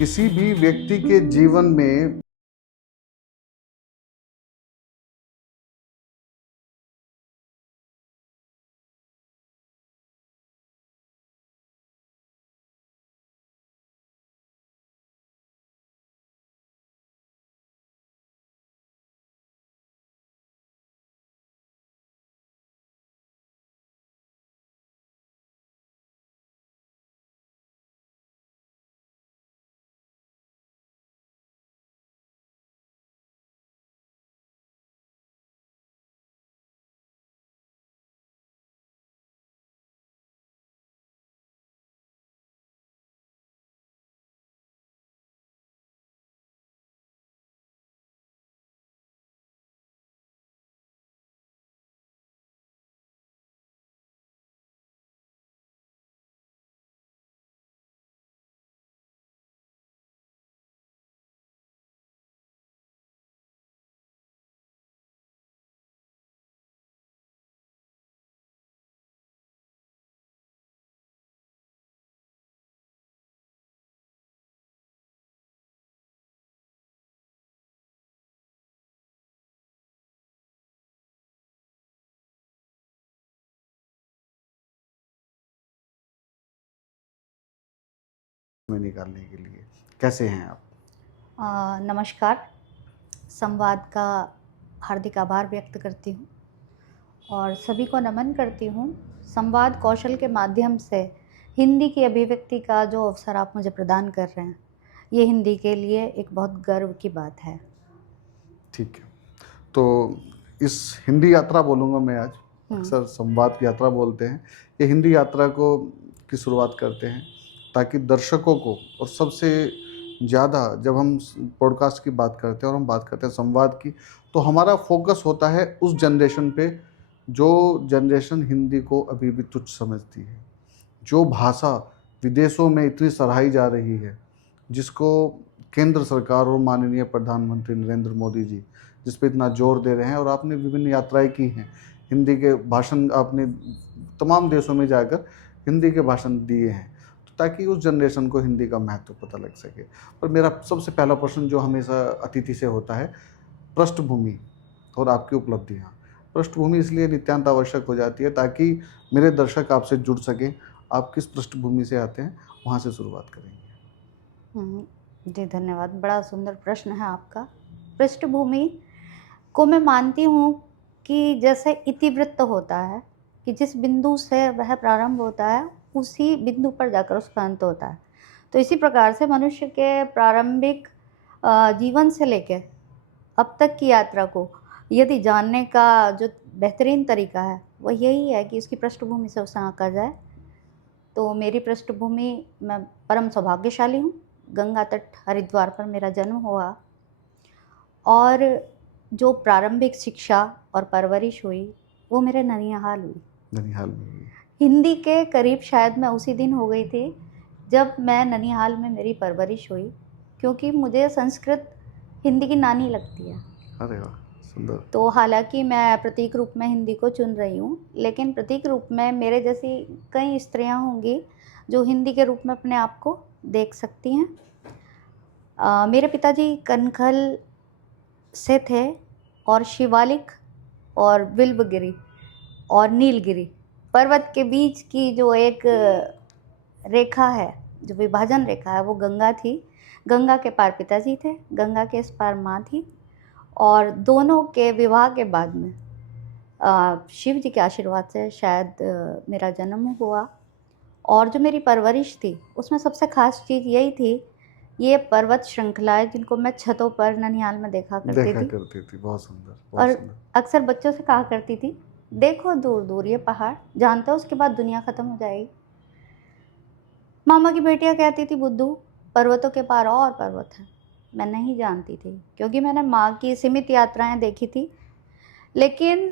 किसी भी व्यक्ति के जीवन में निकालने के लिए कैसे हैं आप? नमस्कार। संवाद का हार्दिक आभार व्यक्त करती हूँ और सभी को नमन करती हूँ। संवाद कौशल के माध्यम से हिंदी की अभिव्यक्ति का जो अवसर आप मुझे प्रदान कर रहे हैं, ये हिंदी के लिए एक बहुत गर्व की बात है। ठीक है, तो इस हिंदी यात्रा बोलूँगा मैं आज। अक्सर संवाद की यात्रा बोलते हैं। ये हिंदी यात्रा को की शुरुआत करते हैं ताकि दर्शकों को, और सबसे ज़्यादा जब हम पॉडकास्ट की बात करते हैं और हम बात करते हैं संवाद की, तो हमारा फोकस होता है उस जनरेशन पे जो जनरेशन हिंदी को अभी भी तुच्छ समझती है। जो भाषा विदेशों में इतनी सराही जा रही है, जिसको केंद्र सरकार और माननीय प्रधानमंत्री नरेंद्र मोदी जी जिस पे इतना जोर दे रहे हैं, और आपने विभिन्न यात्राएं की हैं, हिंदी के भाषण आपने तमाम देशों में जाकर हिंदी के भाषण दिए हैं, तो ताकि उस जनरेशन को हिंदी का महत्व पता लग सके। और मेरा सबसे पहला प्रश्न जो हमेशा अतिथि से होता है, पृष्ठभूमि और आपकी उपलब्धियाँ। पृष्ठभूमि इसलिए नितांत आवश्यक हो जाती है ताकि मेरे दर्शक आपसे जुड़ सकें। आप किस पृष्ठभूमि से आते हैं, वहाँ से शुरुआत करेंगे। जी धन्यवाद। बड़ा सुंदर प्रश्न है आपका। पृष्ठभूमि को मैं मानती हूँ कि जैसे इतिवृत्त होता है कि जिस बिंदु से वह प्रारंभ होता है उसी बिंदु पर जाकर उसका अंत होता है, तो इसी प्रकार से मनुष्य के प्रारंभिक जीवन से लेकर अब तक की यात्रा को यदि जानने का जो बेहतरीन तरीका है वह यही है कि उसकी पृष्ठभूमि से उसे आंका जाए। तो मेरी पृष्ठभूमि, मैं परम सौभाग्यशाली हूँ। गंगा तट हरिद्वार पर मेरा जन्म हुआ और जो प्रारंभिक शिक्षा और परवरिश हुई वो मेरे ननिहाल हुई। ननिहाल में हिंदी के करीब शायद मैं उसी दिन हो गई थी जब मैं ननिहाल में मेरी परवरिश हुई, क्योंकि मुझे संस्कृत हिंदी की नानी लगती है। अरे वाह, सुंदर। तो हालांकि मैं प्रतीक रूप में हिंदी को चुन रही हूँ, लेकिन प्रतीक रूप में मेरे जैसी कई स्त्रियाँ होंगी जो हिंदी के रूप में अपने आप को देख सकती हैं। मेरे पिताजी कनखल से थे और शिवालिक और बिल्वगिरी और नीलगिरी पर्वत के बीच की जो एक रेखा है, जो विभाजन रेखा है, वो गंगा थी। गंगा के पार पिताजी थे, गंगा के इस पार माँ थी, और दोनों के विवाह के बाद में शिव जी के आशीर्वाद से शायद मेरा जन्म हुआ। और जो मेरी परवरिश थी उसमें सबसे ख़ास चीज़ यही थी, ये पर्वत श्रृंखलाएं जिनको मैं छतों पर ननिहाल में देखा करती थी। बहुत सुंदर, बहुत और सुंदर। अक्सर बच्चों से कहा करती थी, देखो दूर दूर ये पहाड़, जानते हो उसके बाद दुनिया ख़त्म हो जाएगी। मामा की बेटियां कहती थी, बुद्धू पर्वतों के पार और पर्वत है। मैं नहीं जानती थी क्योंकि मैंने माँ की सीमित यात्राएं देखी थी, लेकिन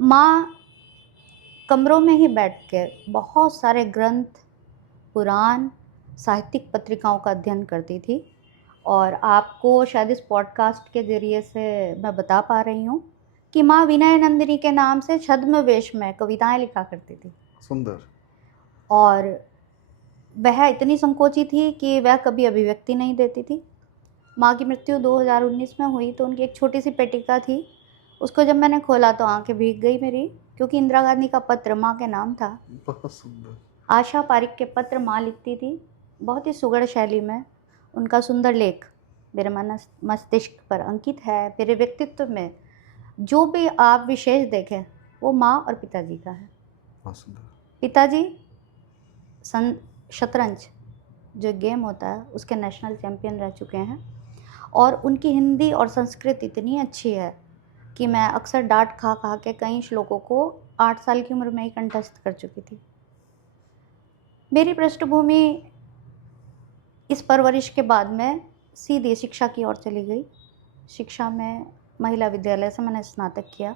माँ कमरों में ही बैठ के बहुत सारे ग्रंथ, पुराण, साहित्यिक पत्रिकाओं का अध्ययन करती थी। और आपको शायद इस पॉडकास्ट के ज़रिए से मैं बता पा रही हूँ कि माँ विनय नंदिनी के नाम से छद्म वेश में कविताएं लिखा करती थी। सुंदर। और वह इतनी संकोची थी कि वह कभी अभिव्यक्ति नहीं देती थी। माँ की मृत्यु 2019 में हुई तो उनकी एक छोटी सी पेटिका थी, उसको जब मैंने खोला तो आंखें भीग गई मेरी, क्योंकि इंदिरा गांधी का पत्र माँ के नाम था। बहुत सुंदर। आशा पारिक के पत्र माँ लिखती थी, बहुत ही सुगढ़ शैली में। उनका सुंदर लेख मेरे मस्तिष्क पर अंकित है। मेरे व्यक्तित्व में जो भी आप विशेष देखें वो माँ और पिताजी का है। बहुत सुंदर। पिताजी शतरंज जो गेम होता है उसके नेशनल चैम्पियन रह चुके हैं, और उनकी हिंदी और संस्कृत इतनी अच्छी है कि मैं अक्सर डांट खा खा के कई श्लोकों को 8 साल की उम्र में ही कंठस्थ कर चुकी थी। मेरी पृष्ठभूमि इस परवरिश के बाद में सीधी शिक्षा की ओर चली गई। शिक्षा में महिला विद्यालय से मैंने स्नातक किया।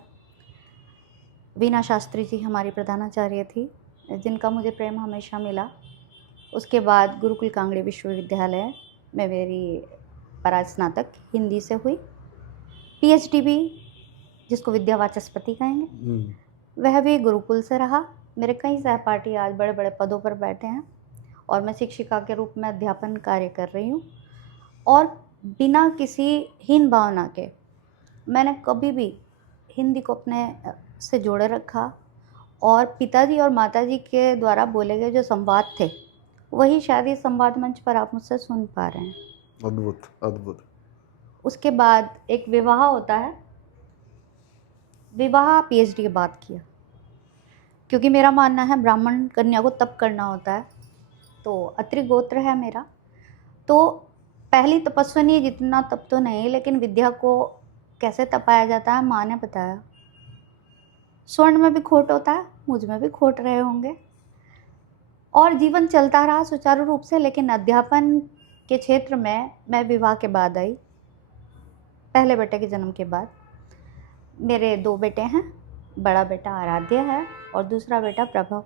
वीना शास्त्री जी हमारी प्रधानाचार्य थी, जिनका मुझे प्रेम हमेशा मिला। उसके बाद गुरुकुल कांगड़ी विश्वविद्यालय में मेरी परास्नातक हिंदी से हुई। पीएचडी भी, जिसको विद्या वाचस्पति कहेंगे, वह भी गुरुकुल से रहा। मेरे कई सहपाठी आज बड़े बड़े पदों पर बैठे हैं और मैं शिक्षिका के रूप में अध्यापन कार्य कर रही हूँ। और बिना किसी हीन भावना के मैंने कभी भी हिंदी को अपने से जोड़े रखा, और पिताजी और माताजी के द्वारा बोले गए जो संवाद थे वही शायद इस संवाद मंच पर आप मुझसे सुन पा रहे हैं। अद्भुत अद्भुत। उसके बाद एक विवाह होता है। विवाह पीएचडी के बाद किया, क्योंकि मेरा मानना है ब्राह्मण कन्या को तप करना होता है। तो अत्रि गोत्र है मेरा, तो पहली तपस्विनी जितना तप तो नहीं, लेकिन विद्या को कैसे तपाया जाता है माँ ने बताया। स्वर्ण में भी खोट होता है, मुझ में भी खोट रहे होंगे, और जीवन चलता रहा सुचारू रूप से। लेकिन अध्यापन के क्षेत्र में मैं विवाह के बाद आई, पहले बेटे के जन्म के बाद। मेरे 2 बेटे हैं, बड़ा बेटा आराध्य है और दूसरा बेटा प्रभव।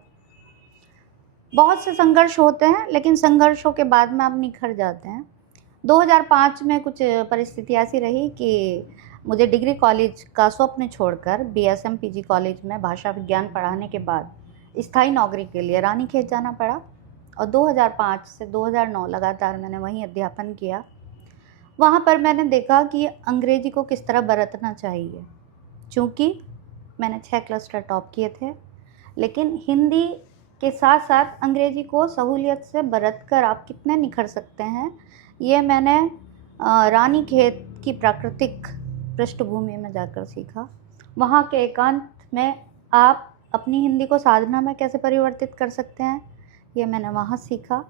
बहुत से संघर्ष होते हैं, लेकिन संघर्षों के बाद में आप निखर जाते हैं। 2005 में कुछ परिस्थिति ऐसी रही कि मुझे डिग्री कॉलेज का स्वप्न छोड़कर बीएसएम पीजी कॉलेज में भाषा विज्ञान पढ़ाने के बाद स्थायी नौकरी के लिए रानीखेत जाना पड़ा, और 2005 से 2009 लगातार मैंने वहीं अध्यापन किया। वहाँ पर मैंने देखा कि अंग्रेजी को किस तरह बरतना चाहिए। चूँकि मैंने 6 क्लस्टर टॉप किए थे, लेकिन हिंदी के साथ साथ अंग्रेजी को सहूलियत से बरत कर आप कितने निखर सकते हैं, ये मैंने रानीखेत की प्राकृतिक पृष्ठभूमि में जाकर सीखा। वहाँ के एकांत में आप अपनी हिंदी को साधना में कैसे परिवर्तित कर सकते हैं, ये मैंने वहाँ सीखा।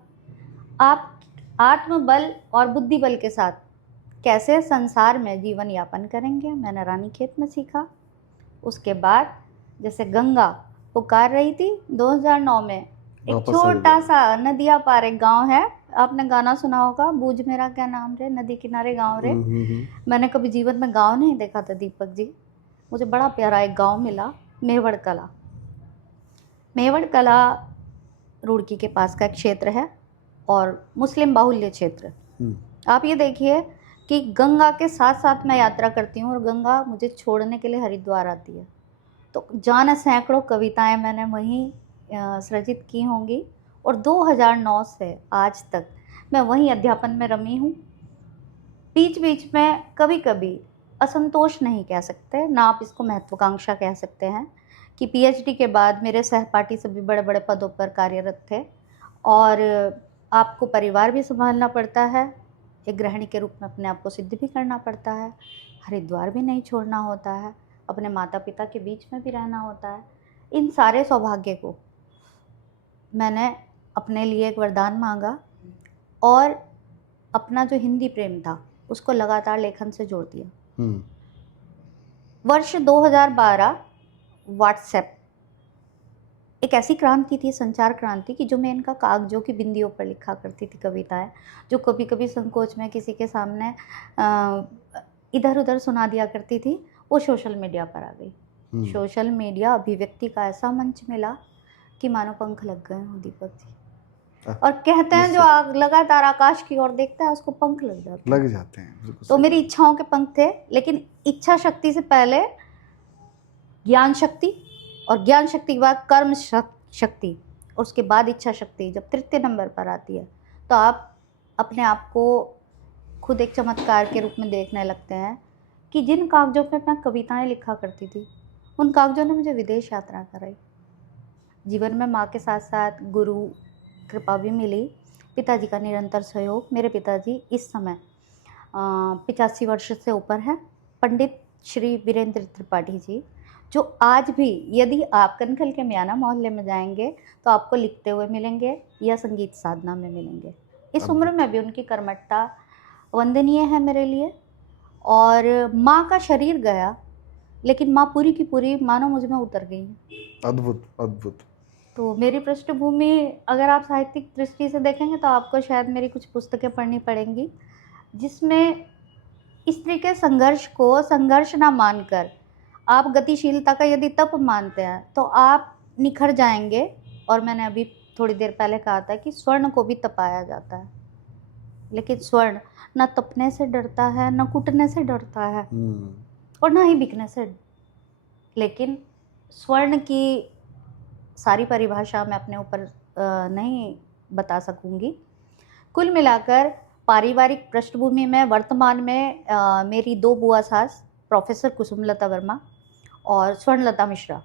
आप आत्मबल और बुद्धि बल के साथ कैसे संसार में जीवन यापन करेंगे, मैंने रानीखेत में सीखा। उसके बाद जैसे गंगा पुकार रही थी 2009 में, एक छोटा सा नदिया पार एक गांव है, आपने गाना सुना होगा, बूझ मेरा क्या नाम रे, नदी किनारे गांव रे। मैंने कभी जीवन में गांव नहीं देखा था दीपक जी। मुझे बड़ा प्यारा एक गांव मिला, मेवड़ कला। मेवड़ कला रुड़की के पास का एक क्षेत्र है और मुस्लिम बाहुल्य क्षेत्र। आप ये देखिए कि गंगा के साथ साथ मैं यात्रा करती हूँ और गंगा मुझे छोड़ने के लिए हरिद्वार आती है। तो जाने सैकड़ों कविताएं मैंने वहीं सृजित की होंगी, और 2009 से आज तक मैं वहीं अध्यापन में रमी हूँ। बीच बीच में कभी कभी असंतोष नहीं कह सकते ना, आप इसको महत्वाकांक्षा कह सकते हैं, कि पीएचडी के बाद मेरे सहपाठी सभी बड़े बड़े पदों पर कार्यरत थे, और आपको परिवार भी संभालना पड़ता है, एक गृहिणी के रूप में अपने आप को सिद्ध भी करना पड़ता है, हरिद्वार भी नहीं छोड़ना होता है, अपने माता पिता के बीच में भी रहना होता है। इन सारे सौभाग्य को मैंने अपने लिए एक वरदान मांगा, और अपना जो हिंदी प्रेम था उसको लगातार लेखन से जोड़ दिया। वर्ष 2012 व्हाट्सएप एक ऐसी क्रांति थी, संचार क्रांति की, जो मैं इनका कागजों की बिंदियों पर लिखा करती थी कविताएं, जो कभी कभी संकोच में किसी के सामने इधर उधर सुना दिया करती थी, वो सोशल मीडिया पर आ गई। सोशल मीडिया अभिव्यक्ति का ऐसा मंच मिला कि मानो पंख लग गए हों दीपक जी। और कहते हैं जो लगातार आकाश की ओर देखता है उसको पंख लग जाते हैं। तो मेरी इच्छाओं के पंख थे, लेकिन इच्छा शक्ति से पहले ज्ञान शक्ति, और ज्ञान शक्ति के बाद कर्म शक्ति, और उसके बाद इच्छा शक्ति जब तृतीय नंबर पर आती है, तो आप अपने आप को खुद एक चमत्कार के रूप में देखने लगते हैं कि जिन कागज़ों पे मैं कविताएं लिखा करती थी, उन कागज़ों ने मुझे विदेश यात्रा कराई। जीवन में माँ के साथ साथ गुरु कृपा भी मिली, पिताजी का निरंतर सहयोग। मेरे पिताजी इस समय 85 वर्ष से ऊपर हैं, पंडित श्री वीरेंद्र त्रिपाठी जी, जो आज भी यदि आप कनखल के मियाना मोहल्ले में जाएंगे तो आपको लिखते हुए मिलेंगे या संगीत साधना में मिलेंगे। इस उम्र में भी उनकी कर्मठता वंदनीय है मेरे लिए। और माँ का शरीर गया, लेकिन माँ पूरी की पूरी मानो मुझ में उतर गई है। अद्भुत अद्भुत। तो मेरी पृष्ठभूमि अगर आप साहित्यिक दृष्टि से देखेंगे तो आपको शायद मेरी कुछ पुस्तकें पढ़नी पड़ेंगी, जिसमें स्त्री के संघर्ष को संघर्ष ना मानकर आप गतिशीलता का यदि तप मानते हैं तो आप निखर जाएंगे। और मैंने अभी थोड़ी देर पहले कहा था कि स्वर्ण को भी तपाया जाता है, लेकिन स्वर्ण न तपने से डरता है, न कुटने से डरता है, और ना ही बिकने से। लेकिन स्वर्ण की सारी परिभाषा मैं अपने ऊपर नहीं बता सकूंगी। कुल मिलाकर पारिवारिक पृष्ठभूमि में वर्तमान में मेरी 2 बुआ सास प्रोफेसर कुसुमलता वर्मा और स्वर्णलता मिश्रा,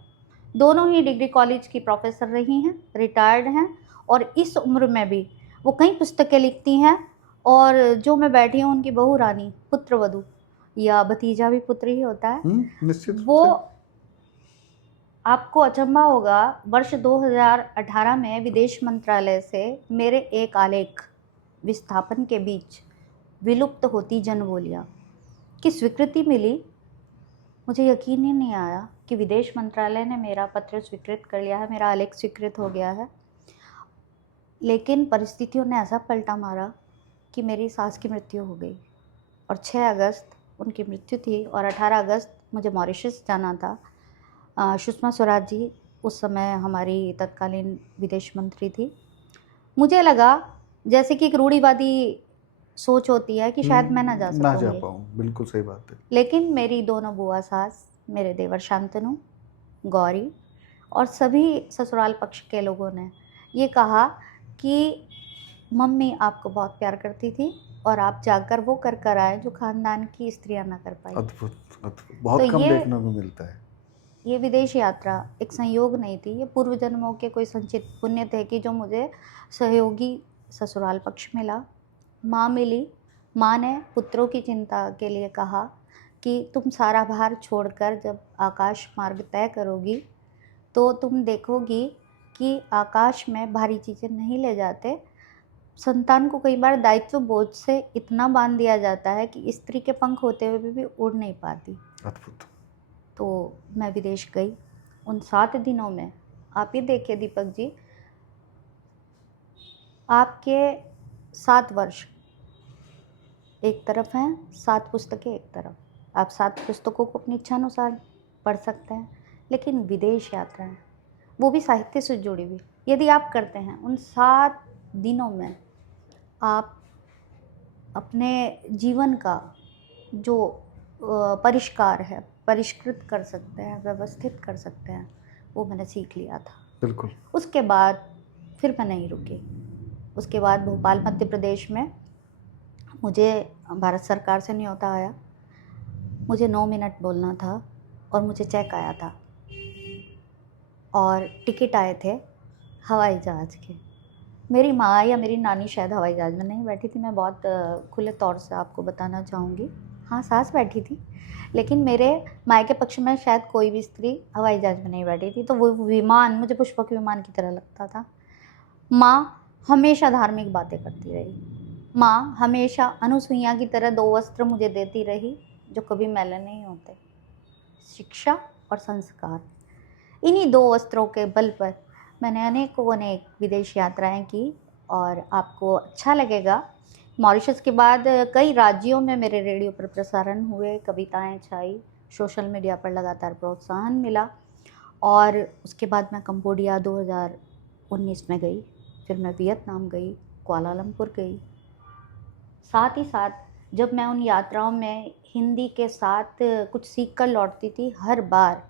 दोनों ही डिग्री कॉलेज की प्रोफेसर रही हैं, रिटायर्ड हैं, और इस उम्र में भी वो कई पुस्तकें लिखती हैं। और जो मैं बैठी हूँ उनकी बहू रानी, पुत्रवधू या भतीजा भी पुत्र ही होता है, निश्चित रूप वो से। आपको अचंभा होगा, वर्ष 2018 में विदेश मंत्रालय से मेरे एक आलेख विस्थापन के बीच विलुप्त होती जनबोलियाँ की स्वीकृति मिली। मुझे यकीन ही नहीं आया कि विदेश मंत्रालय ने मेरा पत्र स्वीकृत कर लिया है, मेरा आलेख स्वीकृत हो गया है। लेकिन परिस्थितियों ने ऐसा पलटा मारा कि मेरी सास की मृत्यु हो गई, और 6 अगस्त उनकी मृत्यु थी, और 18 अगस्त मुझे मॉरिशस जाना था। सुषमा स्वराज जी उस समय हमारी तत्कालीन विदेश मंत्री थी। मुझे लगा जैसे कि एक रूढ़िवादी सोच होती है कि शायद मैं ना जा पाऊँ। बिल्कुल सही बात है। लेकिन मेरी दोनों बुआ सास, मेरे देवर शांतनु, गौरी और सभी ससुराल पक्ष के लोगों ने ये कहा कि मम्मी आपको बहुत प्यार करती थी और आप जाकर वो कर आए जो खानदान की स्त्रियां ना कर पाई। अद्भुत अद्भुत, बहुत तो कम ये देखने को मिलता है। ये विदेश यात्रा एक संयोग नहीं थी, ये पूर्व जन्मों के कोई संचित पुण्य थे कि जो मुझे सहयोगी ससुराल पक्ष मिला। माँ मिली। माँ ने पुत्रों की चिंता के लिए कहा कि तुम सारा भार छोड़कर जब आकाश मार्ग तय करोगी तो तुम देखोगी कि आकाश में भारी चीज़ें नहीं ले जाते। संतान को कई बार दायित्व बोझ से इतना बांध दिया जाता है कि स्त्री के पंख होते हुए भी उड़ नहीं पाती। अद्भुत। तो मैं विदेश गई। उन 7 दिनों में आप ये देखिए दीपक जी, आपके 7 वर्ष एक तरफ हैं, 7 पुस्तकें एक तरफ। आप 7 पुस्तकों को अपनी इच्छा अनुसार पढ़ सकते हैं, लेकिन विदेश यात्राएं, वो भी साहित्य से जुड़ी हुई, यदि आप करते हैं, उन 7 दिनों में आप अपने जीवन का जो परिष्कार है, परिष्कृत कर सकते हैं, व्यवस्थित कर सकते हैं। वो मैंने सीख लिया था। बिल्कुल। उसके बाद फिर मैं नहीं रुकी। उसके बाद भोपाल मध्य प्रदेश में मुझे भारत सरकार से न्योता आया। मुझे 9 मिनट बोलना था और मुझे चेक आया था और टिकट आए थे हवाई जहाज़ के। मेरी माँ या मेरी नानी शायद हवाई जहाज़ में नहीं बैठी थी, मैं बहुत खुले तौर से आपको बताना चाहूँगी। हाँ, सास बैठी थी, लेकिन मेरे मायके पक्ष में शायद कोई भी स्त्री हवाई जहाज़ में नहीं बैठी थी। तो वो विमान मुझे पुष्पक विमान की तरह लगता था। माँ हमेशा धार्मिक बातें करती रही। माँ हमेशा अनुसुईया की तरह 2 वस्त्र मुझे देती रही जो कभी मैले नहीं होते, शिक्षा और संस्कार। इन्हीं 2 वस्त्रों के बल पर मैंने अनेक विदेश यात्राएं की। और आपको अच्छा लगेगा, मॉरिशस के बाद कई राज्यों में मेरे रेडियो पर प्रसारण हुए, कविताएं छाई, सोशल मीडिया पर लगातार प्रोत्साहन मिला। और उसके बाद मैं कंबोडिया 2019 में गई, फिर मैं वियतनाम गई, कुआलालंपुर गई। साथ ही साथ जब मैं उन यात्राओं में हिंदी के साथ कुछ सीख कर लौटती थी, हर बार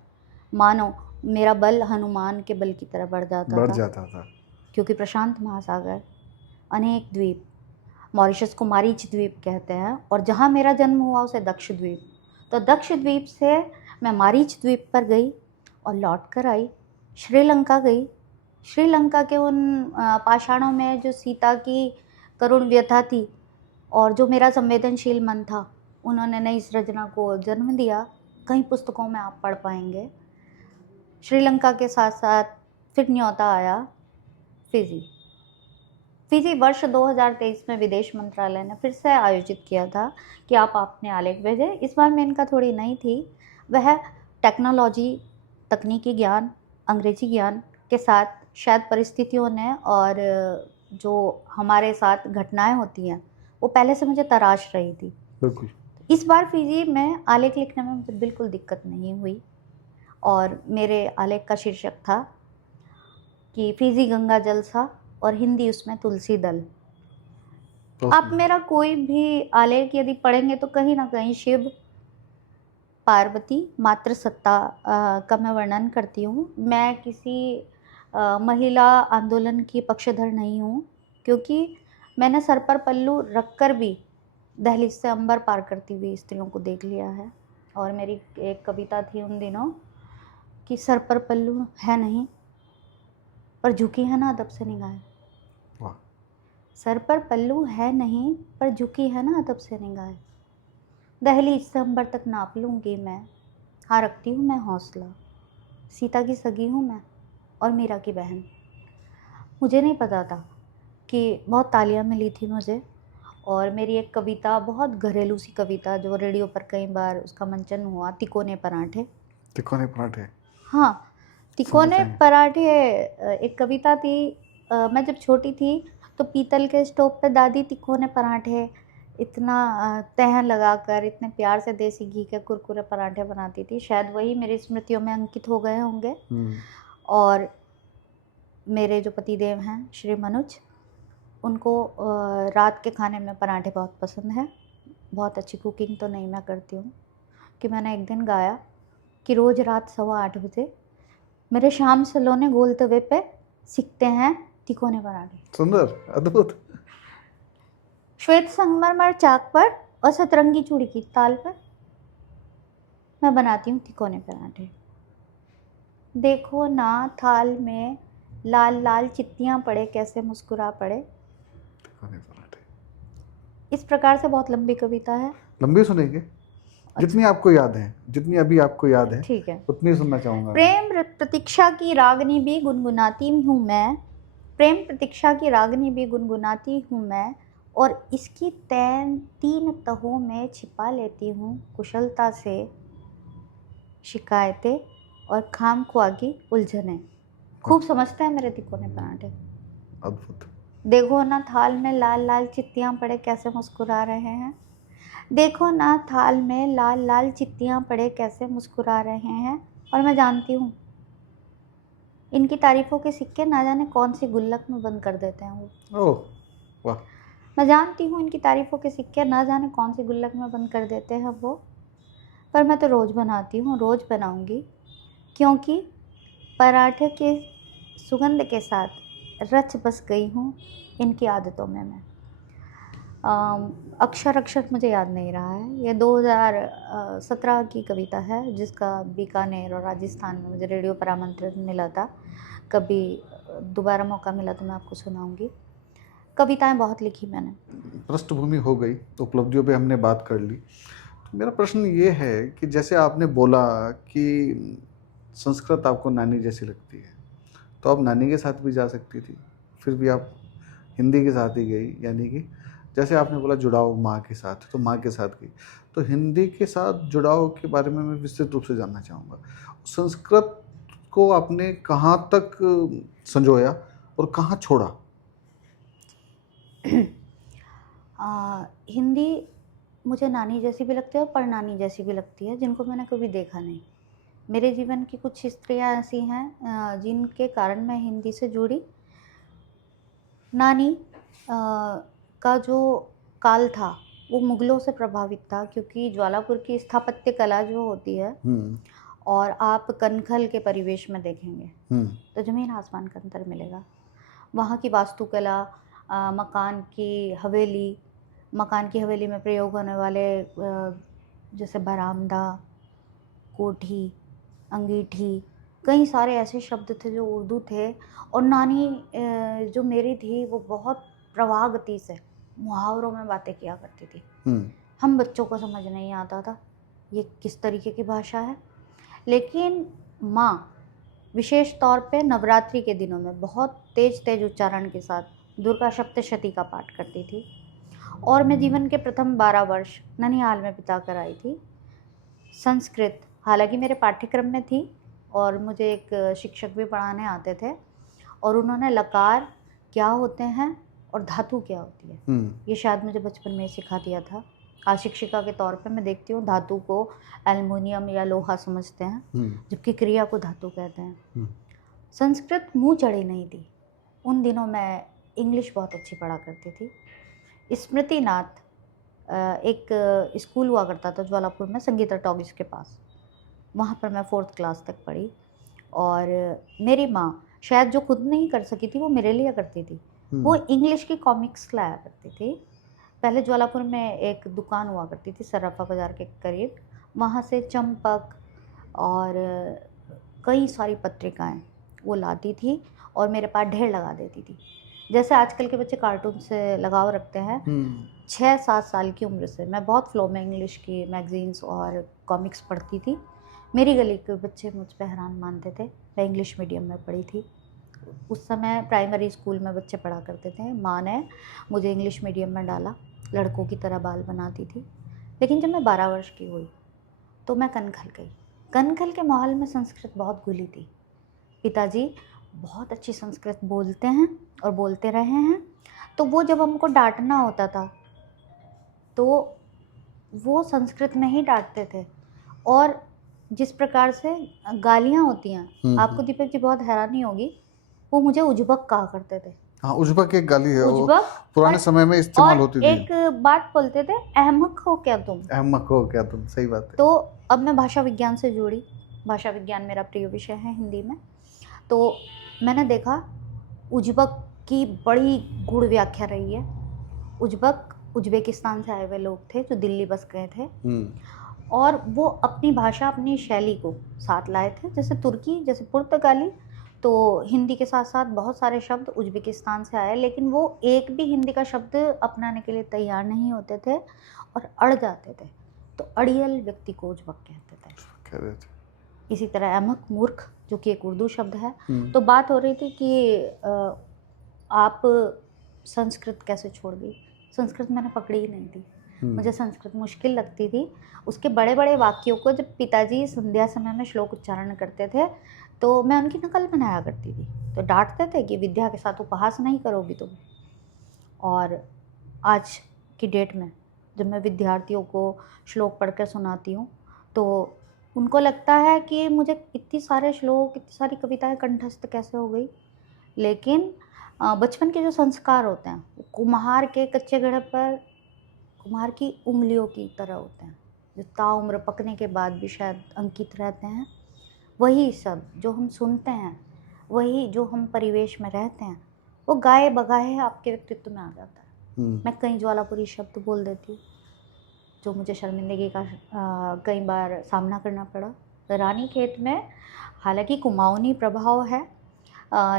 मानो मेरा बल हनुमान के बल की तरह बढ़ जाता था। क्योंकि प्रशांत महासागर, अनेक द्वीप, मॉरिशस को मारीच द्वीप कहते हैं, और जहाँ मेरा जन्म हुआ उसे दक्ष द्वीप, तो दक्ष द्वीप से मैं मारीच द्वीप पर गई और लौट कर आई, श्रीलंका गई। श्रीलंका के उन पाषाणों में जो सीता की करुण व्यथा थी और जो मेरा संवेदनशील मन था, उन्होंने नई सृजना को जन्म दिया। कई पुस्तकों में आप पढ़ पाएंगे। श्रीलंका के साथ साथ फिर न्योता आया फिजी। फिजी वर्ष 2023 में विदेश मंत्रालय ने फिर से आयोजित किया था कि आप अपने आलेख भेजें। इस बार में इनका थोड़ी नई थी, वह टेक्नोलॉजी, तकनीकी ज्ञान, अंग्रेजी ज्ञान के साथ शायद परिस्थितियों ने और जो हमारे साथ घटनाएं होती हैं वो पहले से मुझे तराश रही थी। बिल्कुल। इस बार फिजी में आलेख लिखने में मुझे बिल्कुल दिक्कत नहीं हुई और मेरे आलेख का शीर्षक था कि फिजी गंगा जल सा और हिंदी उसमें तुलसी दल। आप मेरा कोई भी आलेख यदि पढ़ेंगे तो कहीं ना कहीं शिव, पार्वती, मातृ सत्ता का मैं वर्णन करती हूँ। मैं किसी महिला आंदोलन की पक्षधर नहीं हूँ, क्योंकि मैंने सर पर पल्लू रखकर भी दहलीज से अंबर पार करती हुई स्त्रियों को देख लिया है। और मेरी एक कविता थी उन दिनों कि सर पर पल्लू है नहीं पर झुकी है ना अदब से निगाहें। वाह। सर पर पल्लू है नहीं पर झुकी है ना अदब से निगाहें। दहलीज से अंबर तक नाप लूँगी मैं, हाँ रखती हूँ मैं हौसला। सीता की सगी हूँ मैं और मीरा की बहन। मुझे नहीं पता था कि बहुत तालियां मिली थी मुझे, और मेरी एक कविता, बहुत घरेलू सी कविता जो रेडियो पर कई बार उसका मंचन हुआ, तिकोने पराठे। तिकोने पराठे, हाँ, तिकोने पराठे एक कविता थी। मैं जब छोटी थी तो पीतल के स्टोव पे दादी तिकोने पराठे इतना तहन लगाकर इतने प्यार से देसी घी के कुरकुरे पराठे बनाती थी। शायद वही मेरी स्मृतियों में अंकित हो गए होंगे। और मेरे जो पतिदेव हैं श्री मनुज, उनको रात के खाने में पराठे बहुत पसंद है। बहुत अच्छी कुकिंग तो नहीं मैं करती हूँ, कि मैंने एक दिन गाया कि रोज़ रात 8:15 बजे मेरे शाम सलोने गोल तवे पे सिकते हैं तिकोने पराठे। सुंदर, अद्भुत। श्वेत संगमरमर चाक पर और सतरंगी चूड़ी की ताल पर मैं बनाती हूँ तिकोने पराठे। देखो ना थाल में लाल लाल चित्तियाँ पड़े कैसे मुस्कुरा पड़े। तिकोने पराठे। इस प्रकार से बहुत लंबी कविता है। लंबी सुनेंगे? जितनी आपको याद है, जितनी अभी आपको याद है, ठीक है, उतनी सुनना चाहूँगा। प्रेम प्रतीक्षा की रागनी भी गुनगुनाती हूँ मैं, प्रेम प्रतीक्षा की रागनी भी गुनगुनाती हूँ मैं, और इसकी 3 तहों में छिपा लेती हूँ कुशलता से शिकायतें और खामख्वाह की उलझनें। खूब समझते हैं मेरे तिकोने पराठे। अद्भुत। देखो ना थाल में लाल लाल चित्तियाँ पड़े कैसे मुस्कुरा रहे हैं। देखो ना थाल में लाल लाल चित्तियाँ पड़े कैसे मुस्कुरा रहे हैं। और मैं जानती हूँ इनकी तारीफ़ों के सिक्के ना जाने कौन सी गुल्लक में बंद कर देते हैं वो। ओह वाह। मैं जानती हूँ इनकी तारीफ़ों के सिक्के ना जाने कौन सी गुल्लक में बंद कर देते हैं वो। पर मैं तो रोज़ बनाती हूँ, रोज़ बनाऊँगी, क्योंकि पराठे के सुगंध के साथ रच बस गई हूँ इनकी आदतों में मैं। अक्षर मुझे याद नहीं रहा है। ये 2017 की कविता है, जिसका बीकानेर और राजस्थान में मुझे रेडियो पर आमंत्रण मिला था। कभी दोबारा मौका मिला तो मैं आपको सुनाऊंगी। कविताएं बहुत लिखी मैंने। पृष्ठभूमि हो गई, उपलब्धियों पे हमने बात कर ली। तो मेरा प्रश्न ये है कि जैसे आपने बोला कि संस्कृत आपको नानी जैसी लगती है, तो आप नानी के साथ भी जा सकती थी, फिर भी आप हिंदी के साथ ही गई। यानी कि जैसे आपने बोला जुड़ाव माँ के साथ, तो माँ के साथ गई। तो हिंदी के साथ जुड़ाव के बारे में मैं विस्तृत रूप से जानना चाहूँगा। संस्कृत को आपने कहाँ तक संजोया और कहाँ छोड़ा? हिंदी मुझे नानी जैसी भी लगती है और परनानी जैसी भी लगती है, जिनको मैंने कभी देखा नहीं। मेरे जीवन की कुछ स्त्रियाँ ऐसी हैं जिनके कारण मैं हिंदी से जुड़ी। नानी का जो काल था वो मुग़लों से प्रभावित था, क्योंकि ज्वालापुर की स्थापत्य कला जो होती है, और आप कनखल के परिवेश में देखेंगे तो ज़मीन आसमान का अंतर मिलेगा। वहाँ की वास्तुकला, मकान की हवेली में प्रयोग होने वाले जैसे बरामदा, कोठी, अंगीठी, कई सारे ऐसे शब्द थे जो उर्दू थे। और नानी जो मेरी थी वो बहुत प्रवाह गति से मुहावरों में बातें किया करती थी। हम बच्चों को समझ नहीं आता था ये किस तरीके की भाषा है, लेकिन माँ विशेष तौर पे नवरात्रि के दिनों में बहुत तेज तेज उच्चारण के साथ दुर्गा सप्तशती का पाठ करती थी। और मैं जीवन के प्रथम 12 वर्ष ननिहाल में बिता कर आई थी। संस्कृत हालांकि मेरे पाठ्यक्रम में थी और मुझे एक शिक्षक भी पढ़ाने आते थे, और उन्होंने लकार क्या होते हैं और धातु क्या होती है ये शायद मुझे बचपन में ही सिखा दिया था। आज शिक्षिका के तौर पे मैं देखती हूँ धातु को एल्युमिनियम या लोहा समझते हैं, जबकि क्रिया को धातु कहते हैं। संस्कृत मुँह चढ़ी नहीं थी। उन दिनों मैं इंग्लिश बहुत अच्छी पढ़ा करती थी। स्मृतिनाथ एक स्कूल हुआ करता था ज्वालापुर में, संगीता टॉकीज के पास, वहाँ पर मैं 4th क्लास तक पढ़ी। और मेरी माँ शायद जो खुद नहीं कर सकी थी वो मेरे लिए करती थी। वो इंग्लिश की कॉमिक्स लाया करती थी। पहले ज्वालापुर में एक दुकान हुआ करती थी सराफा बाज़ार के करीब, वहाँ से चंपक और कई सारी पत्रिकाएं वो लाती थी और मेरे पास ढेर लगा देती थी। जैसे आजकल के बच्चे कार्टून से लगाव रखते हैं, 6-7 साल की उम्र से मैं बहुत फ्लो में इंग्लिश की मैगजीन्स और कॉमिक्स पढ़ती थी। मेरी गली के बच्चे मुझ पर हैरान मानते थे। मैं इंग्लिश मीडियम में पढ़ी थी। उस समय प्राइमरी स्कूल में बच्चे पढ़ा करते थे। माँ ने मुझे इंग्लिश मीडियम में डाला, लड़कों की तरह बाल बनाती थी। लेकिन जब मैं 12 वर्ष की हुई तो मैं कनखल गई। कनखल के माहौल में संस्कृत बहुत घुली थी। पिताजी बहुत अच्छी संस्कृत बोलते हैं और बोलते रहे हैं, तो वो जब हमको डांटना होता था तो वो संस्कृत में ही डांटते थे। और जिस प्रकार से गालियाँ होती हैं, आपको दीपक जी बहुत हैरानी होगी, वो मुझे उजबक कहा करते थे। हाँ, उजबक एक गाली है, वो उजबक पुराने समय में इस्तेमाल होती थी। एक बात बोलते थे, अहमक हो क्या तुम? अहमक हो क्या तुम, सही बात है। तो अब मैं भाषा विज्ञान से जुड़ी। भाषा विज्ञान मेरा प्रिय विषय है हिंदी में। तो मैंने देखा उजबक की बड़ी गूढ़ व्याख्या रही है। उजबक उज्बेकिस्तान से आए हुए लोग थे जो दिल्ली बस गए थे, और वो अपनी भाषा अपनी शैली को साथ लाए थे। जैसे तुर्की, जैसे पुर्तगाली, तो हिंदी के साथ साथ बहुत सारे शब्द उज्बेकिस्तान से आए, लेकिन वो एक भी हिंदी का शब्द अपनाने के लिए तैयार नहीं होते थे और अड़ जाते थे। तो अड़ियल व्यक्ति को उजबक कहते थे। इसी तरह अहमक, मूर्ख, जो कि एक उर्दू शब्द है। तो बात हो रही थी कि आप संस्कृत कैसे छोड़ गई। संस्कृत मैंने पकड़ी ही नहीं थी। मुझे संस्कृत मुश्किल लगती थी। उसके बड़े बड़े वाक्यों को जब पिताजी संध्या समय में श्लोक उच्चारण करते थे तो मैं उनकी नकल बनाया करती थी। तो डांटते थे कि विद्या के साथ उपहास नहीं करोगी तुम। और आज की डेट में जब मैं विद्यार्थियों को श्लोक पढ़कर सुनाती हूँ तो उनको लगता है कि मुझे इतनी सारे श्लोक, इतनी सारी कविताएं कंठस्थ कैसे हो गई। लेकिन बचपन के जो संस्कार होते हैं वो कुम्हार के कच्चे घड़े पर कुम्हार की उंगलियों की तरह होते हैं, जो ताउम्र पकने के बाद भी शायद अंकित रहते हैं। वही सब जो हम सुनते हैं, वही जो हम परिवेश में रहते हैं, वो गाए बगाए आपके व्यक्तित्व में आ जाता है। मैं कई ज्वालापुरी शब्द बोल देती हूँ जो मुझे शर्मिंदगी का कई बार सामना करना पड़ा। रानीखेत में हालांकि कुमाऊनी प्रभाव है,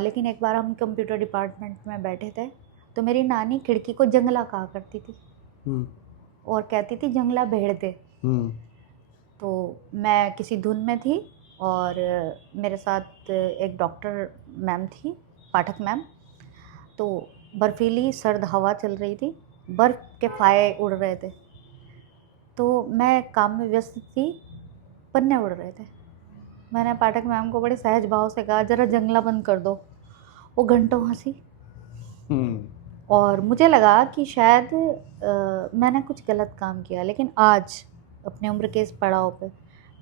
लेकिन एक बार हम कंप्यूटर डिपार्टमेंट में बैठे थे तो मेरी नानी खिड़की को जंगला कहा करती थी और कहती थी जंगला भेड़ दे। तो मैं किसी धुन में थी और मेरे साथ एक डॉक्टर मैम थी, पाठक मैम। तो बर्फीली सर्द हवा चल रही थी, बर्फ़ के फाये उड़ रहे थे, तो मैं काम में व्यस्त थी, पन्ने उड़ रहे थे। मैंने पाठक मैम को बड़े सहज भाव से कहा जरा जंगला बंद कर दो। वो घंटों हंसी और मुझे लगा कि शायद मैंने कुछ गलत काम किया। लेकिन आज अपने उम्र के इस पड़ाव पे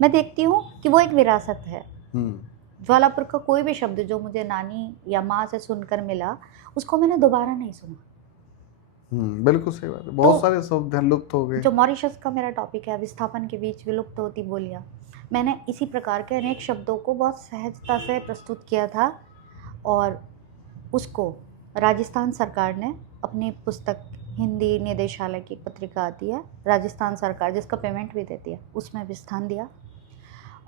मैं देखती हूँ कि वो एक विरासत है। ज्वालापुर का कोई भी शब्द जो मुझे नानी या माँ से सुनकर मिला उसको मैंने दोबारा नहीं सुना। बिल्कुल सही बात है। बहुत सारे शब्द हैं लुप्त हो गए। जो मॉरिशस का मेरा टॉपिक है, विस्थापन के बीच विलुप्त होती बोलियाँ, मैंने इसी प्रकार के अनेक शब्दों को बहुत सहजता से प्रस्तुत किया था और उसको राजस्थान सरकार ने अपनी पुस्तक, हिंदी निदेशालय की एक पत्रिका आती है राजस्थान सरकार, जिसका पेमेंट भी देती है, उसमें भी स्थान दिया।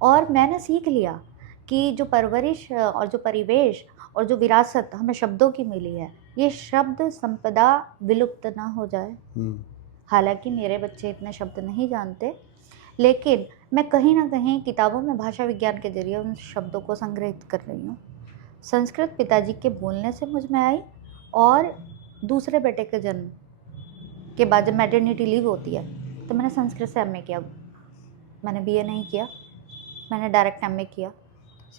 और मैंने सीख लिया कि जो परवरिश और जो परिवेश और जो विरासत हमें शब्दों की मिली है, ये शब्द संपदा विलुप्त ना हो जाए। हालांकि मेरे बच्चे इतने शब्द नहीं जानते, लेकिन मैं कहीं ना कहीं किताबों में भाषा विज्ञान के जरिए उन शब्दों को संग्रहित कर रही हूँ। संस्कृत पिताजी के बोलने से मुझ में आई, और दूसरे बेटे के जन्म के बाद जब मैटरनिटी लीव होती है तो मैंने संस्कृत से एमए किया। मैंने बीए नहीं किया, मैंने डायरेक्ट एमए किया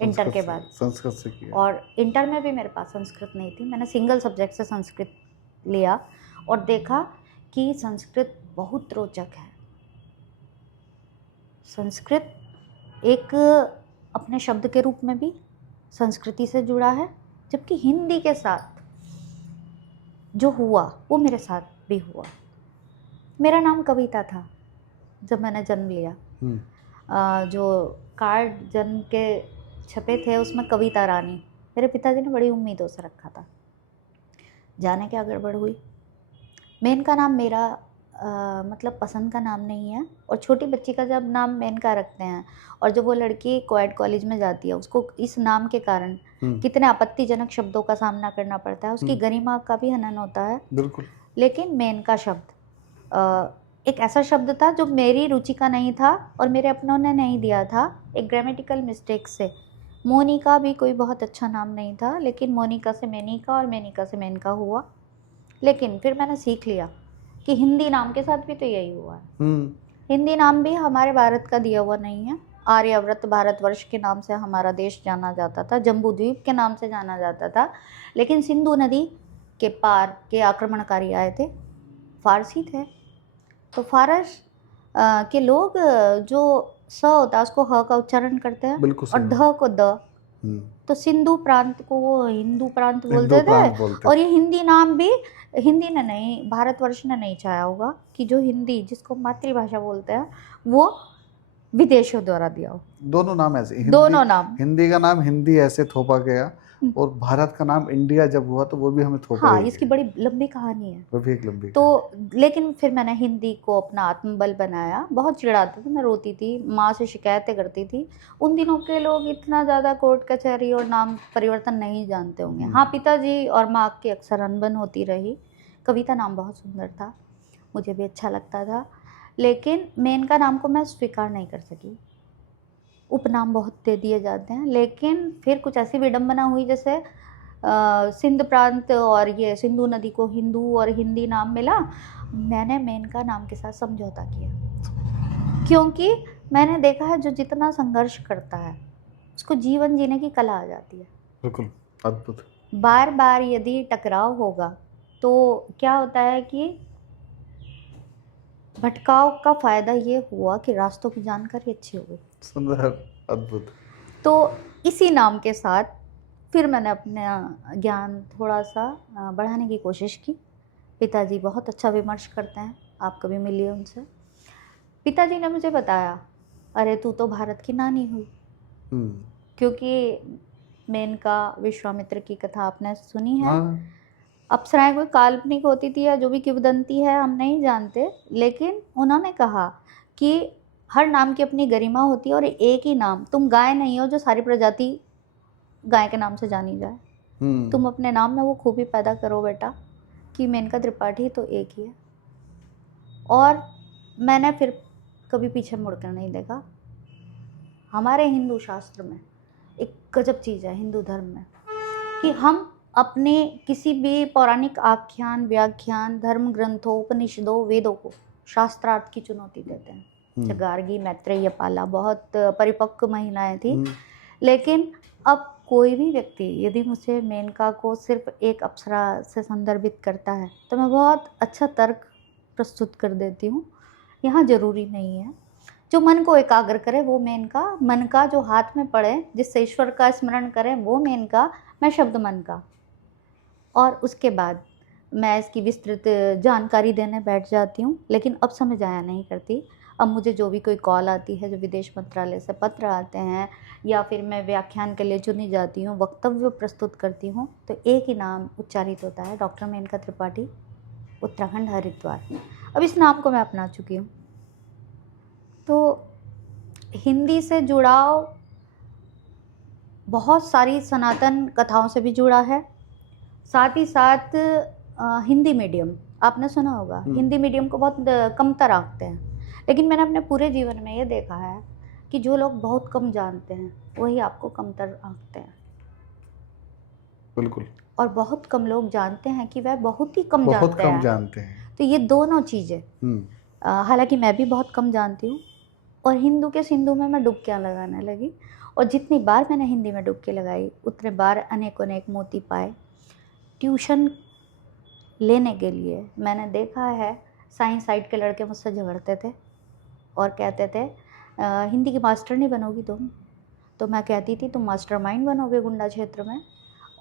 इंटर के बाद। संस्कृत से किया। और इंटर में भी मेरे पास संस्कृत नहीं थी, मैंने सिंगल सब्जेक्ट से संस्कृत लिया और देखा कि संस्कृत बहुत रोचक है। संस्कृत एक अपने शब्द के रूप में भी संस्कृति से जुड़ा है, जबकि हिंदी के साथ जो हुआ वो मेरे साथ भी हुआ। मेरा नाम कविता था जब मैंने जन्म लिया। जो कार्ड जन्म के छपे थे उसमें कविता रानी, मेरे पिताजी ने बड़ी उम्मीदों से रखा था। जाने क्या गड़बड़ हुई। मेनका नाम मेरा मतलब पसंद का नाम नहीं है, और छोटी बच्ची का जब नाम मेनका रखते हैं और जब वो लड़की क्वाइट कॉलेज में जाती है, उसको इस नाम के कारण कितने आपत्तिजनक शब्दों का सामना करना पड़ता है, उसकी गरिमा का भी हनन होता है। बिल्कुल। लेकिन मेनका शब्द एक ऐसा शब्द था जो मेरी रुचि का नहीं था और मेरे अपनों ने नहीं दिया था, एक ग्रामेटिकल मिस्टेक से। मोनिका भी कोई बहुत अच्छा नाम नहीं था, लेकिन मोनिका से मेनिका और मेनिका से मेनका हुआ। लेकिन फिर मैंने सीख लिया कि हिंदी नाम के साथ भी तो यही हुआ है। हिंदी नाम भी हमारे भारत का दिया हुआ नहीं है। आर्यावर्त भारतवर्ष के नाम से हमारा देश जाना जाता था, जम्बू द्वीप के नाम से जाना जाता था, लेकिन सिंधु नदी के पार के आक्रमणकारी आए थे, फारसी थे। तो फारस के लोग जो स होता है उसको ह का उच्चारण करते हैं और ध को द, तो सिंधु प्रांत को वो हिंदू प्रांत बोलते थे। और ये हिंदी नाम भी हिंदी ने नहीं, भारतवर्ष ने नहीं चाहा होगा कि जो हिंदी जिसको मातृभाषा बोलते हैं वो विदेशियों द्वारा दिया हो। दोनों नाम ऐसे, दोनों नाम, हिंदी का नाम हिंदी ऐसे थोपा गया, और भारत का नाम इंडिया जब हुआ तो वो भी हमें थोपा हाँ, इसकी बड़ी लंबी कहानी है। वो भी एक लंबी तो लेकिन फिर मैंने हिंदी को अपना आत्मबल बनाया। बहुत चिढ़ाते थे, मैं रोती थी, माँ से शिकायतें करती थी। उन दिनों के लोग इतना ज़्यादा कोर्ट कचहरी और नाम परिवर्तन नहीं जानते होंगे। हाँ, पिताजी और माँ की अक्सर अनबन होती रही। कविता नाम बहुत सुंदर था, मुझे भी अच्छा लगता था, लेकिन मेनका नाम को मैं स्वीकार नहीं कर सकी। उपनाम बहुत दे दिए जाते हैं, लेकिन फिर कुछ ऐसी विडंबना हुई जैसे सिंध प्रांत और ये सिंधु नदी को हिंदू और हिंदी नाम मिला। मैंने मेनका नाम के साथ समझौता किया, क्योंकि मैंने देखा है जो जितना संघर्ष करता है उसको जीवन जीने की कला आ जाती है। बिल्कुल अद्भुत। बार बार यदि टकराव होगा तो क्या होता है कि भटकाव का फायदा ये हुआ कि रास्तों की जानकारी अच्छी हो गई। सुंदर, अद्भुत। तो इसी नाम के साथ फिर मैंने अपना ज्ञान थोड़ा सा बढ़ाने की कोशिश की। पिताजी बहुत अच्छा विमर्श करते हैं, आप कभी मिलिए उनसे। पिताजी ने मुझे बताया, अरे तू तो भारत की नानी हुई। क्योंकि मेनका विश्वामित्र की कथा आपने सुनी है। अप्सराएं कोई काल्पनिक होती थी या जो भी किंवदंती है हम नहीं जानते, लेकिन उन्होंने कहा कि हर नाम की अपनी गरिमा होती है और एक ही नाम, तुम गाय नहीं हो जो सारी प्रजाति गाय के नाम से जानी जाए। तुम अपने नाम में वो खूबी पैदा करो बेटा कि मेनका त्रिपाठी तो एक ही है। और मैंने फिर कभी पीछे मुड़कर नहीं देखा। हमारे हिंदू शास्त्र में एक गजब चीज़ है हिंदू धर्म में कि हम अपने किसी भी पौराणिक आख्यान, व्याख्यान, धर्म ग्रंथों, उपनिषदों, वेदों को शास्त्रार्थ की चुनौती देते हैं। गार्गी, मैत्रेय, पाला बहुत परिपक्व महिलाएं थी, लेकिन अब कोई भी व्यक्ति यदि मुझसे मेनका को सिर्फ एक अप्सरा से संदर्भित करता है तो मैं बहुत अच्छा तर्क प्रस्तुत कर देती हूँ। यहाँ जरूरी नहीं है, जो मन को एकाग्र करे वो मेनका, मन का जो हाथ में पड़े जिससे ईश्वर का स्मरण करें वो मेनका, मैं शब्द मन का। और उसके बाद मैं इसकी विस्तृत जानकारी देने बैठ जाती हूँ, लेकिन अब समय जाया नहीं करती। अब मुझे जो भी कोई कॉल आती है, जो विदेश मंत्रालय से पत्र आते हैं, या फिर मैं व्याख्यान के लिए चुनी जाती हूँ, वक्तव्य प्रस्तुत करती हूँ, तो एक ही नाम उच्चारित होता है, डॉक्टर मेनका त्रिपाठी, उत्तराखंड, हरिद्वार। अब इस नाम को मैं अपना चुकी हूँ। तो हिंदी से जुड़ाव बहुत सारी सनातन कथाओं से भी जुड़ा है, साथ ही साथ हिंदी मीडियम, आपने सुना होगा, हिंदी मीडियम को बहुत कमतर आंकते हैं, लेकिन मैंने अपने पूरे जीवन में ये देखा है कि जो लोग बहुत कम जानते हैं वही आपको कमतर आंकते हैं, बिल्कुल। और बहुत कम लोग जानते हैं कि वह बहुत ही कम बहुत जानते कम हैं। जानते हैं। तो ये दोनों चीज़ें, हालांकि मैं भी बहुत कम जानती हूँ, और हिंदू के सिंधु में मैं डुबकियाँ लगाने लगी, और जितनी बार मैंने हिंदी में डुबकी लगाई उतने बार अनेक अनेक मोती पाए। ट्यूशन लेने के लिए मैंने देखा है, साइंस साइड के लड़के मुझसे झगड़ते थे और कहते थे हिंदी की मास्टर नहीं बनोगी तुम, तो मैं कहती थी तुम मास्टरमाइंड बनोगे गुंडा क्षेत्र में।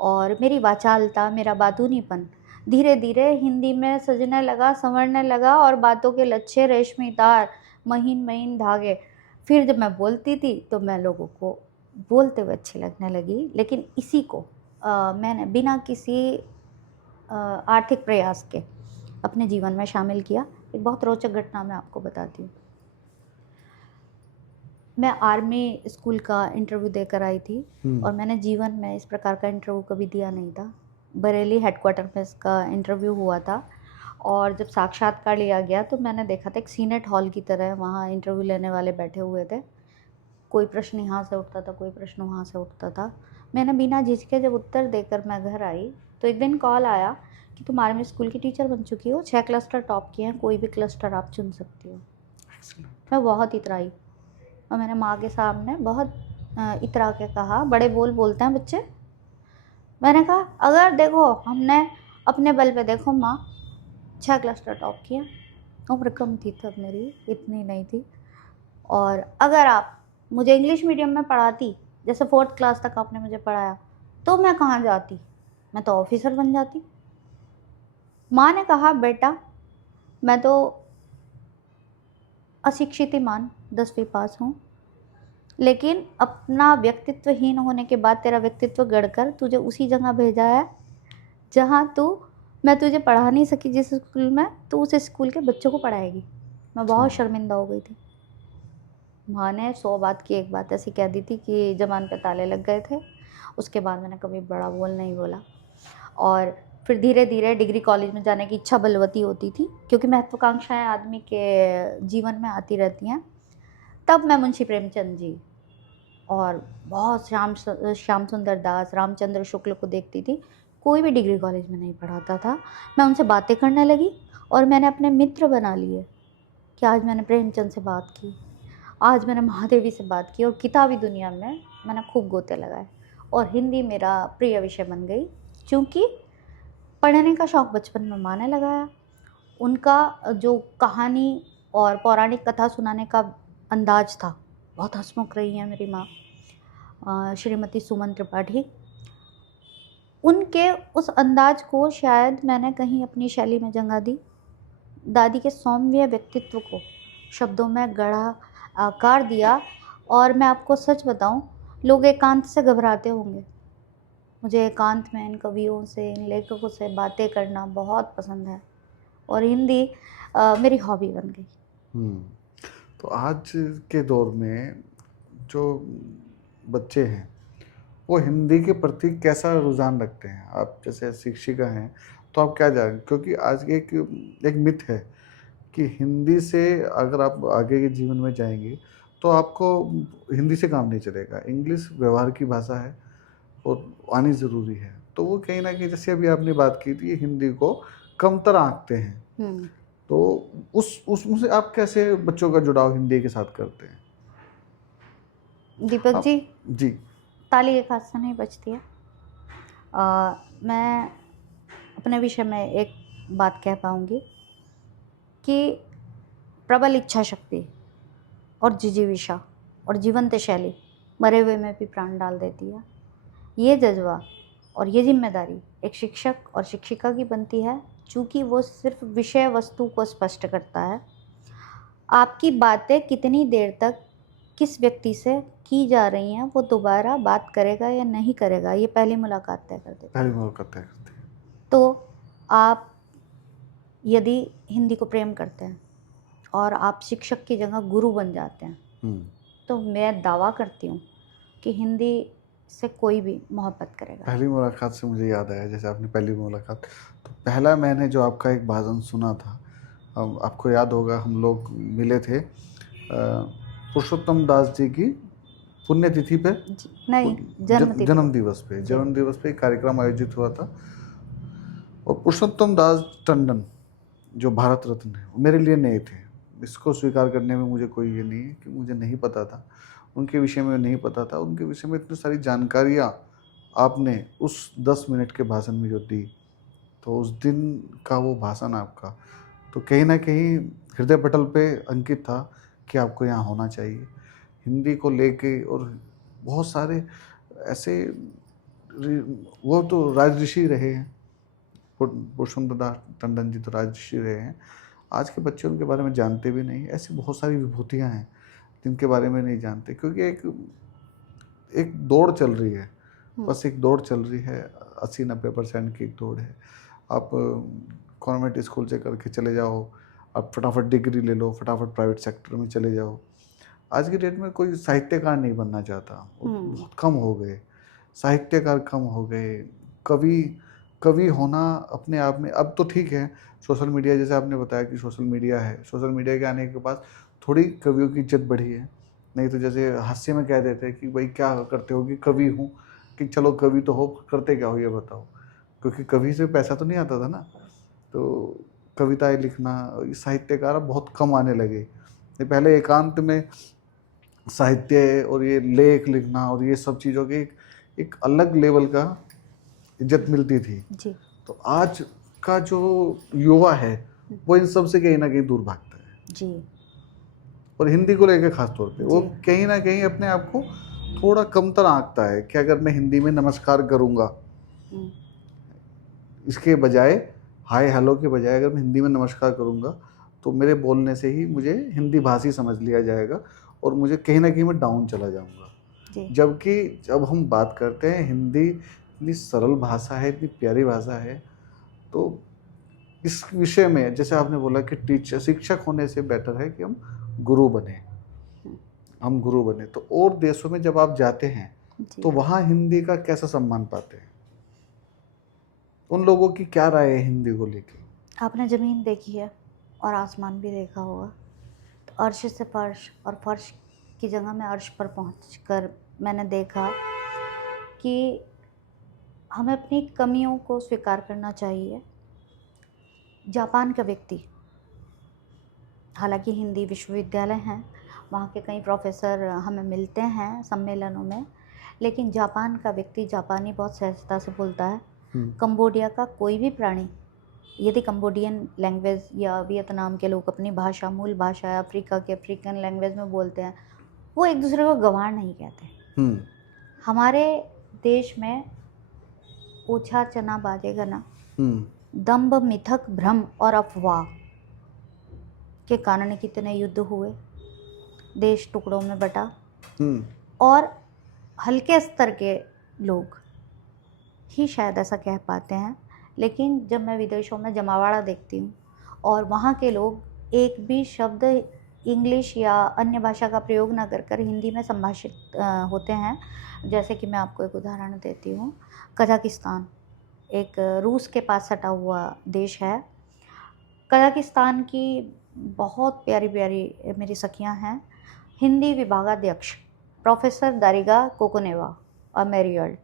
और मेरी वाचालता, मेरा बातूनीपन धीरे धीरे हिंदी में सजने लगा, संवरने लगा, और बातों के लच्छे, रेशमी तार, महीन महीन धागे। फिर जब मैं बोलती थी तो मैं लोगों को बोलते हुए अच्छी लगने लगी, लेकिन इसी को मैंने बिना किसी आर्थिक प्रयास के अपने जीवन में शामिल किया। एक बहुत रोचक घटना मैं आपको बताती हूँ। मैं आर्मी स्कूल का इंटरव्यू देकर आई थी, और मैंने जीवन में इस प्रकार का इंटरव्यू कभी दिया नहीं था। बरेली हेडक्वार्टर में इसका इंटरव्यू हुआ था, और जब साक्षात्कार लिया गया तो मैंने देखा था एक सीनेट हॉल की तरह वहाँ इंटरव्यू लेने वाले बैठे हुए थे। कोई प्रश्न यहाँ से उठता था, कोई प्रश्न वहाँ से उठता था। मैंने बिना झिझके जब उत्तर देकर मैं घर आई तो एक दिन कॉल आया कि तुम आर्मी स्कूल की टीचर बन चुकी हो, 6 क्लस्टर टॉप किए हैं, कोई भी क्लस्टर आप चुन सकती हो। मैं बहुत इतराई, और मैंने माँ के सामने बहुत इतरा के कहा, बड़े बोल बोलते हैं बच्चे। मैंने कहा अगर देखो हमने अपने बल पे, देखो माँ 6 क्लस्टर टॉप किए, उम्र कम थी तब मेरी, इतनी नहीं थी, और अगर आप मुझे इंग्लिश मीडियम में पढ़ाती, जैसे 4th क्लास तक आपने मुझे पढ़ाया, तो मैं कहाँ जाती, मैं तो ऑफिसर बन जाती। माँ ने कहा बेटा मैं तो अशिक्षित ही मान, 10वीं पास हूँ, लेकिन अपना व्यक्तित्वहीन होने के बाद तेरा व्यक्तित्व गढ़कर तुझे उसी जगह भेजा है जहाँ मैं तुझे पढ़ा नहीं सकी जिस स्कूल में, तो उस स्कूल के बच्चों को पढ़ाएगी। मैं बहुत शर्मिंदा हो गई थी। माँ ने 100 बात की एक बात ऐसी कह दी थी कि जबान पे ताले लग गए थे। उसके बाद मैंने कभी बड़ा बोल नहीं बोला, और फिर धीरे धीरे डिग्री कॉलेज में जाने की इच्छा बलवती होती थी, क्योंकि महत्वाकांक्षाएं आदमी के जीवन में आती रहती हैं। तब मैं मुंशी प्रेमचंद जी और बहुत श्याम सुंदर दास, रामचंद्र शुक्ल को देखती थी। कोई भी डिग्री कॉलेज में नहीं पढ़ाता था। मैं उनसे बातें करने लगी, और मैंने अपने मित्र बना लिए कि आज मैंने प्रेमचंद से बात की, आज मैंने महादेवी से बात की, और किताबी दुनिया में मैंने खूब गोते लगाए, और हिंदी मेरा प्रिय विषय बन गई। क्योंकि पढ़ने का शौक़ बचपन में माँ ने लगाया। उनका जो कहानी और पौराणिक कथा सुनाने का अंदाज था, बहुत हंसमुख रही है मेरी माँ, श्रीमती सुमन त्रिपाठी। उनके उस अंदाज को शायद मैंने कहीं अपनी शैली में जगह दी। दादी के सौम्य व्यक्तित्व को शब्दों में गढ़ा, आकार दिया। और मैं आपको सच बताऊं, लोग एकांत से घबराते होंगे, मुझे एकांत में इन कवियों से, इन लेखकों से बातें करना बहुत पसंद है, और हिंदी मेरी हॉबी बन गई। तो आज के दौर में जो बच्चे हैं वो हिंदी के प्रति कैसा रुझान रखते हैं? आप जैसे शिक्षिका हैं तो आप क्या जान, क्योंकि आज एक मिथ है कि हिंदी से अगर आप आगे के जीवन में जाएंगे तो आपको हिंदी से काम नहीं चलेगा, इंग्लिश व्यवहार की भाषा है और आनी ज़रूरी है। तो वो कहीं ना कहीं, जैसे अभी आपने बात की थी, हिंदी को कमतर आंकते हैं। तो उसमें आप कैसे बच्चों का जुड़ाव हिंदी के साथ करते हैं? दीपक जी ताली एक हाथ से नहीं बजती है। मैं अपने विषय में एक बात कह पाऊँगी कि प्रबल इच्छा शक्ति और जिजीविषा और जीवंत शैली मरे हुए में भी प्राण डाल देती है। ये जज्बा और ये जिम्मेदारी एक शिक्षक और शिक्षिका की बनती है, चूँकि वो सिर्फ विषय वस्तु को स्पष्ट करता है। आपकी बातें कितनी देर तक किस व्यक्ति से की जा रही हैं, वो दोबारा बात करेगा या नहीं करेगा, ये पहली मुलाकात तय कर देती है। पहली मुलाकात तय करती है। तो आप यदि हिंदी को प्रेम करते हैं और आप शिक्षक की जगह गुरु बन जाते हैं, तो मैं दावा करती हूँ कि हिंदी से कोई भी मोहब्बत करेगा। पहली मुलाकात से मुझे याद आया, जैसे आपने पहली मुलाकात, तो पहला मैंने जो आपका एक भाषण सुना था, आपको याद होगा हम लोग मिले थे पुरुषोत्तम दास जी की पुण्यतिथि पे, नहीं, जन्म दिवस पे, जन्म दिवस पे एक कार्यक्रम आयोजित हुआ था। और पुरुषोत्तम दास टंडन जो भारत रत्न है, वो मेरे लिए नए थे। इसको स्वीकार करने में मुझे कोई ये नहीं है कि मुझे नहीं पता था, उनके विषय में नहीं पता था। उनके विषय में इतनी सारी जानकारियाँ आपने उस 10 मिनट के भाषण में जो दी, तो उस दिन का वो भाषण आपका तो कहीं ना कहीं हृदय पटल पे अंकित था कि आपको यहाँ होना चाहिए। हिंदी को लेके और बहुत सारे ऐसे वो तो राजऋषि रहे हैं, पुरुषोत्तम दास टंडन जी तो राजऋषि रहे हैं। आज के बच्चे उनके बारे में जानते भी नहीं। ऐसी बहुत सारी विभूतियाँ हैं जिनके बारे में नहीं जानते, क्योंकि एक दौड़ चल रही है, बस एक दौड़ चल रही है, 80-90% की एक दौड़ है। आप कॉन्वेंट स्कूल से करके चले जाओ, आप फटाफट डिग्री ले लो, फटाफट प्राइवेट सेक्टर में चले जाओ। आज की डेट में कोई साहित्यकार नहीं बनना चाहता, बहुत कम हो गए, साहित्यकार कम हो गए। कवि होना अपने आप में अब तो ठीक है, सोशल मीडिया, जैसे आपने बताया कि सोशल मीडिया है, सोशल मीडिया के आने के बाद थोड़ी कवियों की इज्जत बढ़ी है। नहीं तो जैसे हास्य में कह देते हैं कि भाई क्या करते हो, कि कवि हूँ, कि चलो कवि तो हो, करते क्या हो ये बताओ, क्योंकि कवि से पैसा तो नहीं आता था ना। तो कविताएं लिखना, साहित्यकार अब बहुत कम आने लगे। पहले एकांत में साहित्य और ये लेख लिखना और ये सब चीज़ों की एक अलग लेवल का इज्जत मिलती थी जी। तो आज का जो युवा है वो इन सब से कहीं ना कहीं दूर भागता है जी। और हिंदी को लेकर खास तौर पे वो कहीं ना कहीं अपने आप को थोड़ा कमतर आंकता है कि अगर मैं हिंदी में नमस्कार करूँगा, इसके बजाय हाय हेलो के बजाय अगर मैं हिंदी में नमस्कार करूँगा तो मेरे बोलने से ही मुझे हिंदी भाषी समझ लिया जाएगा और मुझे कहीं ना कहीं मैं डाउन चला जाऊँगा। जबकि जब हम बात करते हैं, हिंदी इतनी सरल भाषा है, इतनी प्यारी भाषा है, तो इस विषय में जैसे आपने बोला कि शिक्षक होने से बेटर है कि हम गुरु बने। तो और देशों में जब आप जाते हैं तो वहाँ हिंदी का कैसा सम्मान पाते हैं, उन लोगों की क्या राय है हिंदी को लेके? आपने ज़मीन देखी है और आसमान भी देखा होगा, तो अर्श से फर्श और फर्श की जगह में अर्श पर पहुंचकर मैंने देखा कि हमें अपनी कमियों को स्वीकार करना चाहिए। जापान का व्यक्ति, हालांकि हिंदी विश्वविद्यालय हैं, वहाँ के कई प्रोफेसर हमें मिलते हैं सम्मेलनों में, लेकिन जापान का व्यक्ति जापानी बहुत सहजता से बोलता है। कंबोडिया का कोई भी प्राणी यदि कंबोडियन लैंग्वेज या वियतनाम के लोग अपनी भाषा, मूल भाषा, अफ्रीका के अफ्रीकन लैंग्वेज में बोलते हैं, वो एक दूसरे को गंवार नहीं कहते। हमारे देश में ओछा चना बाजेगा ना, दंभ, मिथक, भ्रम और अफवाह के कारण कितने युद्ध हुए, देश टुकड़ों में बटा, और हल्के स्तर के लोग ही शायद ऐसा कह पाते हैं। लेकिन जब मैं विदेशों में जमावड़ा देखती हूँ और वहाँ के लोग एक भी शब्द इंग्लिश या अन्य भाषा का प्रयोग ना कर हिंदी में संभाषित होते हैं। जैसे कि मैं आपको एक उदाहरण देती हूँ, कजाकिस्तान एक रूस के पास सटा हुआ देश है। कजाकिस्तान की बहुत प्यारी प्यारी मेरी सखियाँ हैं। हिंदी विभागाध्यक्ष प्रोफेसर दारिगा कोकोनेवा और मेरियल्ट,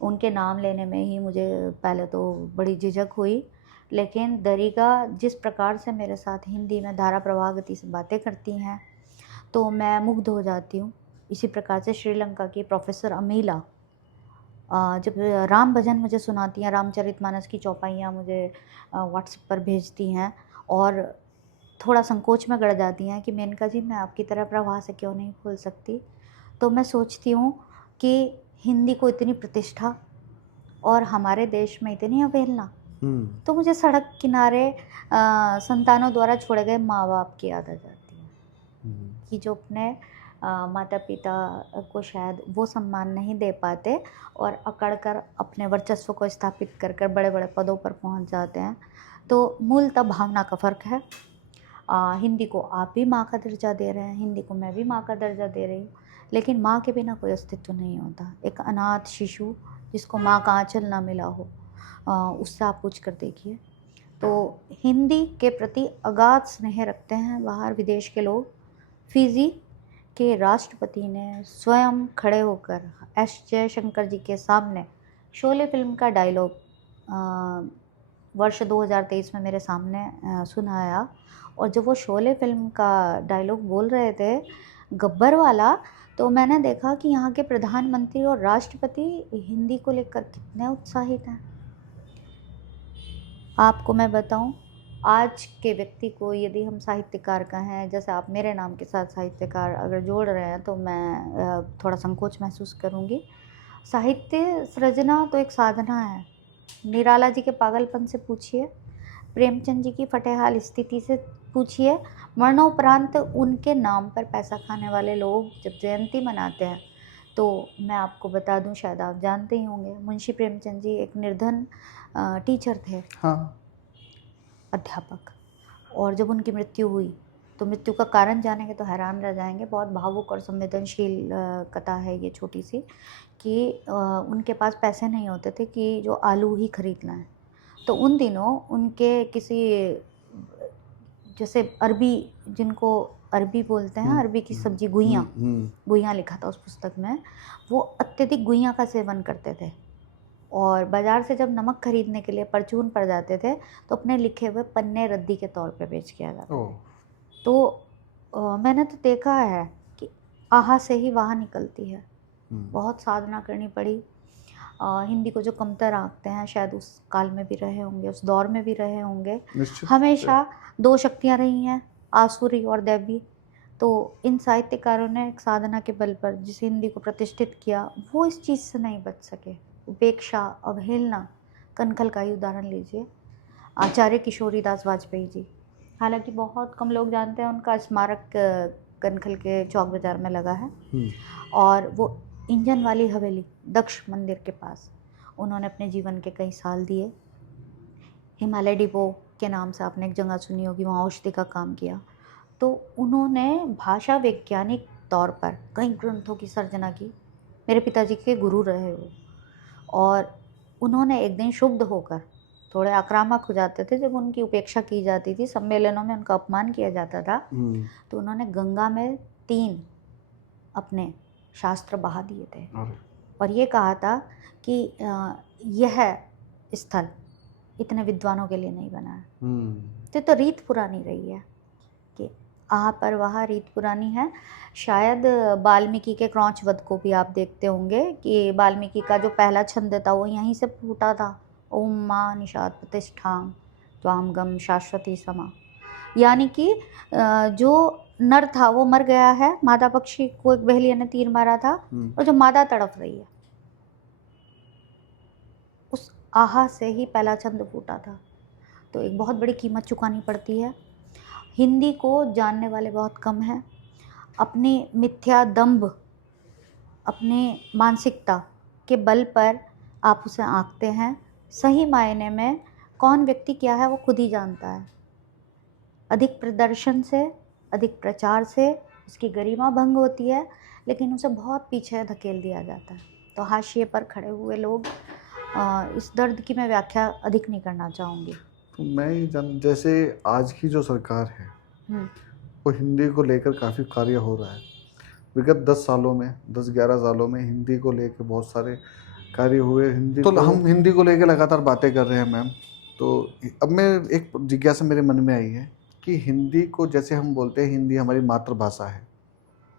उनके नाम लेने में ही मुझे पहले तो बड़ी झिझक हुई, लेकिन दरिगा जिस प्रकार से मेरे साथ हिंदी में धारा प्रवाह गति से बातें करती हैं तो मैं मुग्ध हो जाती हूँ। इसी प्रकार से श्रीलंका की प्रोफेसर अमीला जब राम भजन मुझे सुनाती हैं, रामचरितमानस की चौपाइयाँ मुझे व्हाट्सएप पर भेजती हैं और थोड़ा संकोच में गड़ जाती हैं कि मेनका जी मैं आपकी तरह प्रवाह से क्यों नहीं बोल सकती। तो मैं सोचती हूँ कि हिंदी को इतनी प्रतिष्ठा और हमारे देश में इतनी अवहेलना, तो मुझे सड़क किनारे संतानों द्वारा छोड़े गए माँ बाप की याद आ जाती है। कि जो अपने माता पिता को शायद वो सम्मान नहीं दे पाते और अकड़ कर अपने वर्चस्व को स्थापित कर कर बड़े बड़े पदों पर पहुंच जाते हैं। तो मूलतः भावना का फ़र्क है। हिंदी को आप भी माँ का दर्जा दे रहे हैं, हिंदी को मैं भी माँ का दर्जा दे रही हूँ, लेकिन माँ के बिना कोई अस्तित्व नहीं होता। एक अनाथ शिशु जिसको माँ का आँचल ना मिला हो, उससे आप पूछ कर देखिए। तो हिंदी के प्रति अगाध स्नेह रखते हैं बाहर विदेश के लोग। फिजी के राष्ट्रपति ने स्वयं खड़े होकर एस जयशंकर जी के सामने शोले फिल्म का डायलॉग वर्ष 2023 में मेरे सामने सुनाया। और जब वो शोले फिल्म का डायलॉग बोल रहे थे गब्बर वाला, तो मैंने देखा कि यहाँ के प्रधानमंत्री और राष्ट्रपति हिंदी को लेकर कितने उत्साहित हैं। आपको मैं बताऊं, आज के व्यक्ति को यदि हम साहित्यकार कहें, जैसे आप मेरे नाम के साथ साहित्यकार अगर जोड़ रहे हैं, तो मैं थोड़ा संकोच महसूस करूंगी। साहित्य सृजना तो एक साधना है। निराला जी के पागलपन से पूछिए, प्रेमचंद जी की फटेहाल स्थिति से पूछिए, मरणोपरांत उनके नाम पर पैसा खाने वाले लोग जब जयंती मनाते हैं, तो मैं आपको बता दूं, शायद आप जानते ही होंगे, मुंशी प्रेमचंद जी एक निर्धन टीचर थे, हाँ, अध्यापक। और जब उनकी मृत्यु हुई तो मृत्यु का कारण जानेंगे तो हैरान रह जाएंगे। बहुत भावुक और संवेदनशील कथा है ये छोटी सी, कि उनके पास पैसे नहीं होते थे कि जो आलू ही खरीद लाएं। तो उन दिनों उनके किसी, जैसे अरबी, जिनको अरबी बोलते हैं, अरबी की सब्जी गुइयाँ, गुइयाँ लिखा था उस पुस्तक में, वो अत्यधिक गुइयाँ का सेवन करते थे। और बाज़ार से जब नमक खरीदने के लिए परचून पड़ जाते थे तो अपने लिखे हुए पन्ने रद्दी के तौर पे बेच किया जाता था। तो मैंने तो देखा है कि आहा से ही वाह निकलती है। बहुत साधना करनी पड़ी। हिंदी को जो कमतर आंकते हैं, शायद उस काल में भी रहे होंगे, उस दौर में भी रहे होंगे। हमेशा दो शक्तियाँ रही हैं, आसुरी और दैवी। तो इन साहित्यकारों ने एक साधना के बल पर जिस हिंदी को प्रतिष्ठित किया, वो इस चीज़ से नहीं बच सके। उपेक्षा, अवहेलना, कनखल का ही उदाहरण लीजिए, आचार्य किशोरीदास वाजपेयी जी। हालांकि बहुत कम लोग जानते हैं, उनका स्मारक कनखल के चौक बाज़ार में लगा है। और वो इंजन वाली हवेली दक्ष मंदिर के पास उन्होंने अपने जीवन के कई साल दिए। हिमालय डिपो के नाम से आपने एक जगह सुनी होगी, वहाँ औषधि का काम किया। तो उन्होंने भाषा वैज्ञानिक तौर पर कई ग्रंथों की सर्जना की। मेरे पिताजी के गुरु रहे वो। और उन्होंने एक दिन शुद्ध होकर, थोड़े आक्रामक हो जाते थे जब उनकी उपेक्षा की जाती थी, सम्मेलनों में उनका अपमान किया जाता था, तो उन्होंने गंगा में 3 अपने शास्त्र बहा दिए थे और ये कहा था कि यह स्थल इतने विद्वानों के लिए नहीं बना है। तो रीत पुरानी रही है कि आह पर वहाँ रीत पुरानी है। शायद वाल्मीकि के क्रौंच वध को भी आप देखते होंगे कि वाल्मीकि का जो पहला छंद था वो यहीं से फूटा था। ओम माँ निषाद प्रतिष्ठां त्वाम गम शाश्वती समा। यानी कि जो नर था वो मर गया है, मादा पक्षी को एक बहेलिया ने तीर मारा था, और जो मादा तड़प रही है, उस आहा से ही पहला छंद फूटा था। तो एक बहुत बड़ी कीमत चुकानी पड़ती है। हिंदी को जानने वाले बहुत कम हैं। अपनी मिथ्या दंभ, अपनी मानसिकता के बल पर आप उसे आंकते हैं। सही मायने में कौन व्यक्ति क्या है वो खुद ही जानता है। अधिक प्रदर्शन से, अधिक प्रचार से उसकी गरिमा भंग होती है, लेकिन उसे बहुत पीछे धकेल दिया जाता है। तो हाशिए पर खड़े हुए लोग, इस दर्द की मैं व्याख्या अधिक नहीं करना चाहूँगी। तो मैं जैसे आज की जो सरकार है वो हिंदी को लेकर काफ़ी कार्य हो रहा है। विगत 10 सालों में, 10-11 सालों में हिंदी को लेकर बहुत सारे कार्य हुए। हम हिंदी को लेकर लगातार बातें कर रहे हैं मैम। तो अब मैं एक जिज्ञासा मेरे मन में आई है कि हिंदी को, जैसे हम बोलते हैं हिंदी हमारी मातृभाषा है,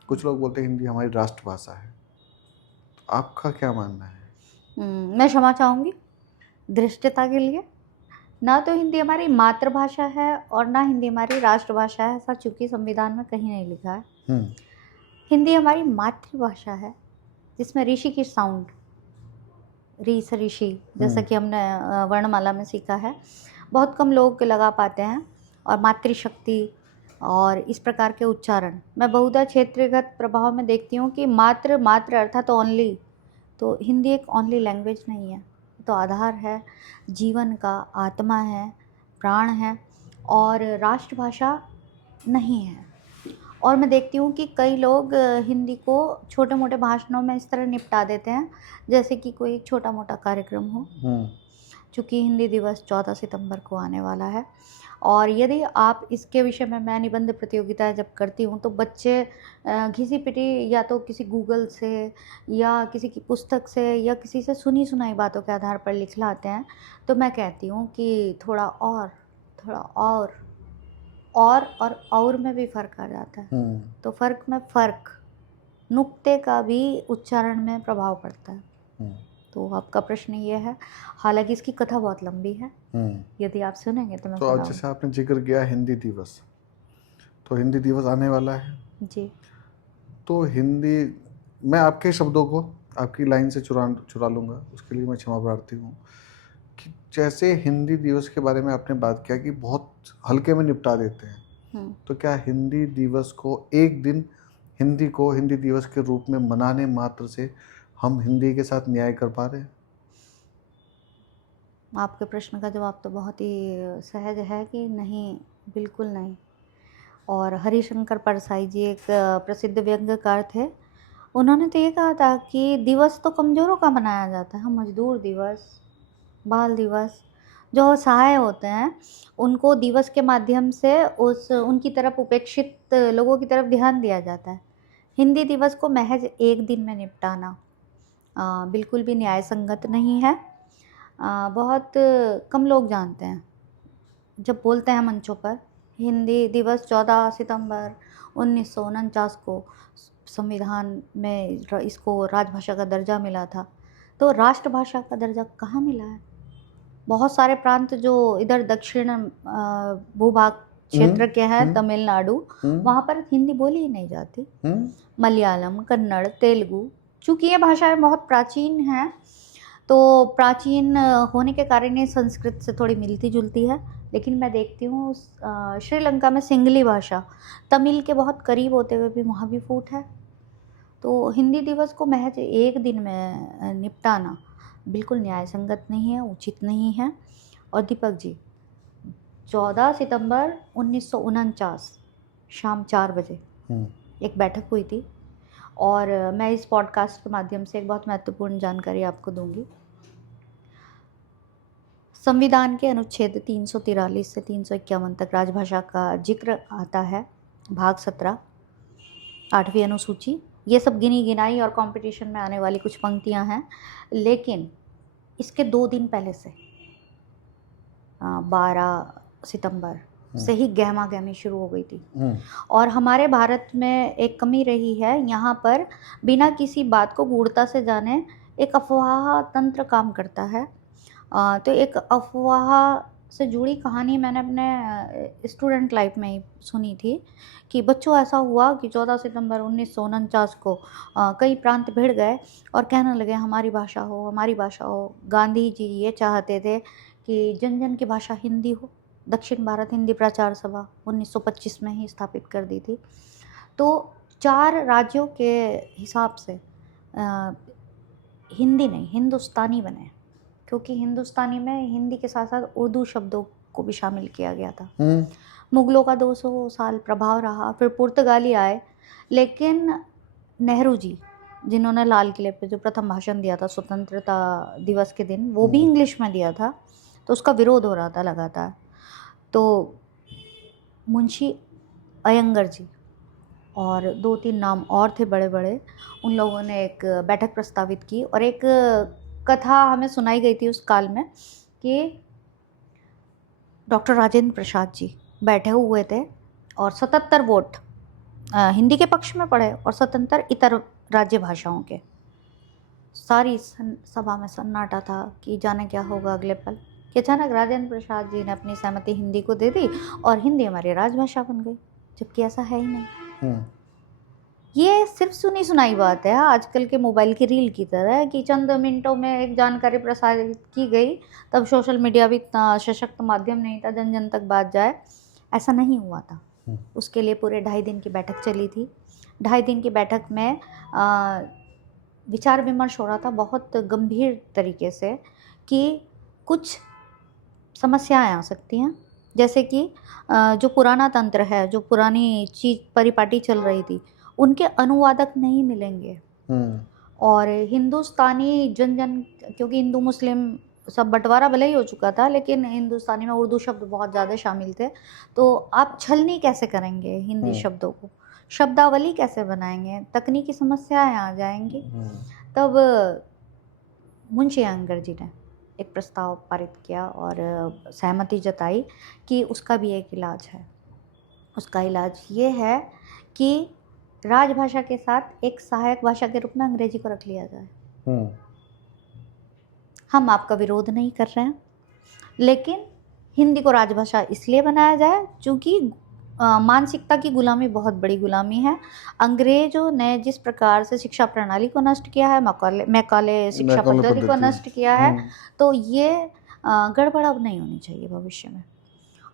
कुछ लोग बोलते हैं हिंदी हमारी राष्ट्रभाषा है, तो आपका क्या मानना है? मैं क्षमा चाहूँगी धृष्टता के लिए। ना तो हिंदी हमारी मातृभाषा है और ना हिंदी हमारी राष्ट्रभाषा है, ऐसा चूँकि संविधान में कहीं नहीं लिखा है। हिंदी हमारी मातृभाषा है जिसमें ऋषि की साउंड, री से ऋषि, जैसा कि हमने वर्णमाला में सीखा है, बहुत कम लोग लगा पाते हैं। और मातृशक्ति, और इस प्रकार के उच्चारण मैं बहुधा क्षेत्रगत प्रभाव में देखती हूँ कि मात्र अर्थात ओनली, तो हिंदी एक ओनली लैंग्वेज नहीं है, तो आधार है, जीवन का आत्मा है, प्राण है और राष्ट्रभाषा नहीं है। और मैं देखती हूँ कि कई लोग हिंदी को छोटे मोटे भाषणों में इस तरह निपटा देते हैं जैसे कि कोई एक छोटा मोटा कार्यक्रम हो। चूँकि हिंदी दिवस 14 सितंबर को आने वाला है और यदि आप इसके विषय में मैं निबंध प्रतियोगिताएं जब करती हूँ तो बच्चे घिसी पिटी या तो किसी गूगल से या किसी की पुस्तक से या किसी से सुनी सुनाई बातों के आधार पर लिख लाते हैं। तो मैं कहती हूँ कि थोड़ा और में भी फ़र्क आ जाता है। तो फ़र्क में फ़र्क, नुक्ते का भी उच्चारण में प्रभाव पड़ता है। तो आपका प्रश्न ये है, हालांकि इसकी कथा बहुत लंबी है, यदि आप सुनेंगे तो मैं तो आज जैसे आपने जिक्र किया हिंदी दिवस, तो हिंदी दिवस आने वाला है जी। तो हिंदी, मैं आपके शब्दों को आपकी लाइन से चुरा लूँगा, उसके लिए मैं क्षमा प्रार्थी हूँ। कि जैसे हिंदी दिवस के बारे में आपने बात किया कि बहुत हल्के में निपटा देते हैं, तो क्या हिंदी दिवस को एक दिन हिंदी को हिंदी दिवस के रूप में मनाने मात्र से हम हिंदी के साथ न्याय कर पा रहे हैं? आपके प्रश्न का जवाब तो बहुत ही सहज है कि नहीं, बिल्कुल नहीं। और हरिशंकर परसाई जी एक प्रसिद्ध व्यंग्यकार थे, उन्होंने तो ये कहा था कि दिवस तो कमज़ोरों का मनाया जाता है, मजदूर दिवस, बाल दिवस, जो असहाय होते हैं उनको दिवस के माध्यम से उनकी तरफ उपेक्षित लोगों की तरफ ध्यान दिया जाता है। हिंदी दिवस को महज एक दिन में निपटाना बिल्कुल भी न्याय संगत नहीं है। बहुत कम लोग जानते हैं, जब बोलते हैं मंचों पर हिंदी दिवस 14 सितंबर 1949 को संविधान में इसको राजभाषा का दर्जा मिला था, तो राष्ट्रभाषा का दर्जा कहाँ मिला है? बहुत सारे प्रांत जो इधर दक्षिण भूभाग क्षेत्र के हैं, तमिलनाडु, वहाँ पर हिंदी बोली ही नहीं जाती। मलयालम, कन्नड़, तेलुगु, चूँकि ये भाषाएं बहुत प्राचीन हैं, तो प्राचीन होने के कारण ये संस्कृत से थोड़ी मिलती जुलती है। लेकिन मैं देखती हूँ श्रीलंका में सिंगली भाषा तमिल के बहुत करीब होते हुए भी वहाँ भी फूट है। तो हिंदी दिवस को महज एक दिन में निपटाना बिल्कुल न्याय संगत नहीं है, उचित नहीं है। और दीपक जी, 14 सितंबर 1949 शाम 4 बजे एक बैठक हुई थी और मैं इस पॉडकास्ट के माध्यम से एक बहुत महत्वपूर्ण जानकारी आपको दूंगी। संविधान के अनुच्छेद 343 से 351 तक राजभाषा का जिक्र आता है, भाग 17, 8वीं अनुसूची। ये सब गिनी गिनाई और कंपटीशन में आने वाली कुछ पंक्तियां हैं, लेकिन इसके 2 दिन पहले से 12 सितंबर से ही गहमा गहमी शुरू हो गई थी। और हमारे भारत में एक कमी रही है, यहाँ पर बिना किसी बात को गूढ़ता से जाने एक अफवाह तंत्र काम करता है। तो एक अफवाह से जुड़ी कहानी मैंने अपने स्टूडेंट लाइफ में ही सुनी थी कि बच्चों ऐसा हुआ कि 14 सितंबर 1949 को कई प्रांत भिड़ गए और कहने लगे हमारी भाषा हो, हमारी भाषा हो। गांधी जी ये चाहते थे कि जन जन की भाषा हिंदी हो। दक्षिण भारत हिंदी प्रचार सभा 1925 में ही स्थापित कर दी थी। तो 4 राज्यों के हिसाब से हिंदी नहीं, हिंदुस्तानी बने, क्योंकि हिंदुस्तानी में हिंदी के साथ साथ उर्दू शब्दों को भी शामिल किया गया था। मुगलों का 200 साल प्रभाव रहा, फिर पुर्तगाली आए, लेकिन नेहरू जी जिन्होंने लाल किले पे जो प्रथम भाषण दिया था स्वतंत्रता दिवस के दिन, वो भी इंग्लिश में दिया था, तो उसका विरोध हो रहा था लगातार। तो मुंशी अयंगर जी और 2-3 नाम और थे बड़े बड़े, उन लोगों ने एक बैठक प्रस्तावित की और एक कथा हमें सुनाई गई थी उस काल में कि डॉक्टर राजेंद्र प्रसाद जी बैठे हुए थे और 77 वोट हिंदी के पक्ष में पड़े और 77 इतर राज्य भाषाओं के। सारी सभा में सन्नाटा था कि जाने क्या होगा अगले पल, कि अचानक राजेंद्र प्रसाद जी ने अपनी सहमति हिंदी को दे दी और हिंदी हमारी राजभाषा बन गई, जबकि ऐसा है ही नहीं। ये सिर्फ सुनी सुनाई बात है, आजकल के मोबाइल की रील की तरह कि चंद मिनटों में एक जानकारी प्रसारित की गई। तब सोशल मीडिया भी इतना सशक्त माध्यम नहीं था जन जन तक बात जाए, ऐसा नहीं हुआ था। उसके लिए पूरे 2.5 दिन की बैठक चली थी। 2.5 दिन की बैठक में विचार विमर्श हो रहा था बहुत गंभीर तरीके से कि कुछ समस्याएं आ सकती हैं, जैसे कि जो पुराना तंत्र है, जो पुरानी चीज परिपाटी चल रही थी, उनके अनुवादक नहीं मिलेंगे। और हिंदुस्तानी जन जन, क्योंकि हिंदू मुस्लिम सब बंटवारा भले ही हो चुका था, लेकिन हिंदुस्तानी में उर्दू शब्द बहुत ज़्यादा शामिल थे, तो आप छलनी कैसे करेंगे हिंदी शब्दों को, शब्दावली कैसे बनाएंगे, तकनीकी समस्याएं आ जाएंगी। तब मुंशी अंगर जी ने एक प्रस्ताव पारित किया और सहमति जताई कि उसका भी एक इलाज है। उसका इलाज ये है कि राजभाषा के साथ एक सहायक भाषा के रूप में अंग्रेजी को रख लिया जाए। हम आपका विरोध नहीं कर रहे हैं, लेकिन हिंदी को राजभाषा इसलिए बनाया जाए क्योंकि मानसिकता की गुलामी बहुत बड़ी गुलामी है। अंग्रेजों ने जिस प्रकार से शिक्षा प्रणाली को नष्ट किया है, मैकाले शिक्षा पद्धति को नष्ट किया है, तो ये गड़बड़ अब नहीं होनी चाहिए भविष्य में।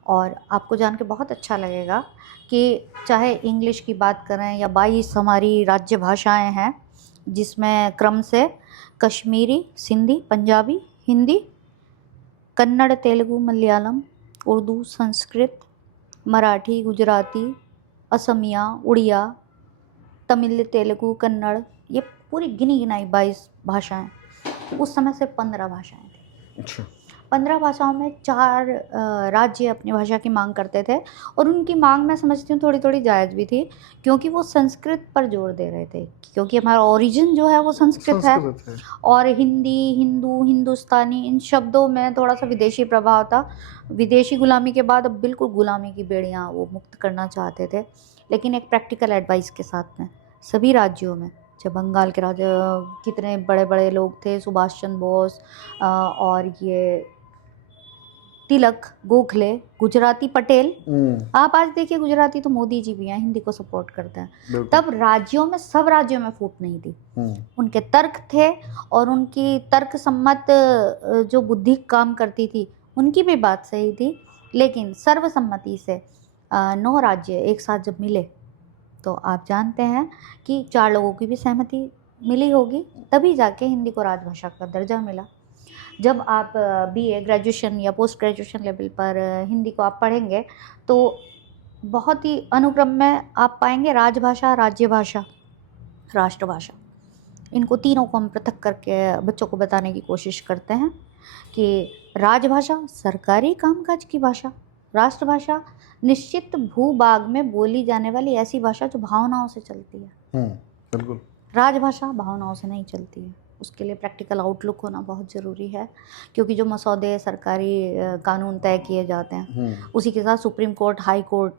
और आपको जान के बहुत अच्छा लगेगा कि चाहे इंग्लिश की बात करें या 22 हमारी राज्य भाषाएं हैं, जिसमें क्रम से कश्मीरी, सिंधी, पंजाबी, हिंदी, कन्नड़, तेलुगु, मलयालम, उर्दू, संस्कृत, मराठी, गुजराती, असमिया, उड़िया, तमिल, तेलुगु, कन्नड़, ये पूरी गिनी गिनाई 22 भाषाएं। उस समय सिर्फ 15 भाषाएं थी। अच्छा। 15 भाषाओं में 4 राज्य अपनी भाषा की मांग करते थे, और उनकी मांग मैं समझती हूँ थोड़ी थोड़ी जायज़ भी थी, क्योंकि वो संस्कृत पर जोर दे रहे थे, क्योंकि हमारा ओरिजिन जो है वो संस्कृत है। और हिंदी, हिंदू, हिंदुस्तानी, इन शब्दों में थोड़ा सा विदेशी प्रभाव था। विदेशी गुलामी के बाद अब बिल्कुल गुलामी की बेड़ियाँ वो मुक्त करना चाहते थे, लेकिन एक प्रैक्टिकल एडवाइस के साथ में सभी राज्यों में। जब बंगाल के राजा कितने बड़े बड़े लोग थे, सुभाष चंद्र बोस और ये तिलक, गोखले, गुजराती पटेल। आप आज देखिए गुजराती तो मोदी जी भी हैं, हिंदी को सपोर्ट करते हैं। तब राज्यों में, सब राज्यों में फूट नहीं थी। उनके तर्क थे और उनकी तर्क सम्मत जो बुद्धि काम करती थी, उनकी भी बात सही थी। लेकिन सर्वसम्मति से 9 राज्य एक साथ जब मिले, तो आप जानते हैं कि 4 लोगों की भी सहमति मिली होगी, तभी जाके हिंदी को राजभाषा का दर्जा मिला। जब आप बीए, ग्रेजुएशन या पोस्ट ग्रेजुएशन लेवल पर हिंदी को आप पढ़ेंगे, तो बहुत ही अनुक्रम में आप पाएंगे राजभाषा, राज्यभाषा, राष्ट्रभाषा। इनको तीनों को हम पृथक करके बच्चों को बताने की कोशिश करते हैं कि राजभाषा सरकारी कामकाज की भाषा, राष्ट्रभाषा निश्चित भूभाग में बोली जाने वाली ऐसी भाषा जो भावनाओं से चलती है। बिल्कुल। राजभाषा भावनाओं से नहीं चलती है। उसके लिए प्रैक्टिकल आउटलुक होना बहुत ज़रूरी है, क्योंकि जो मसौदे सरकारी कानून तय किए जाते हैं, उसी के साथ सुप्रीम कोर्ट, हाई कोर्ट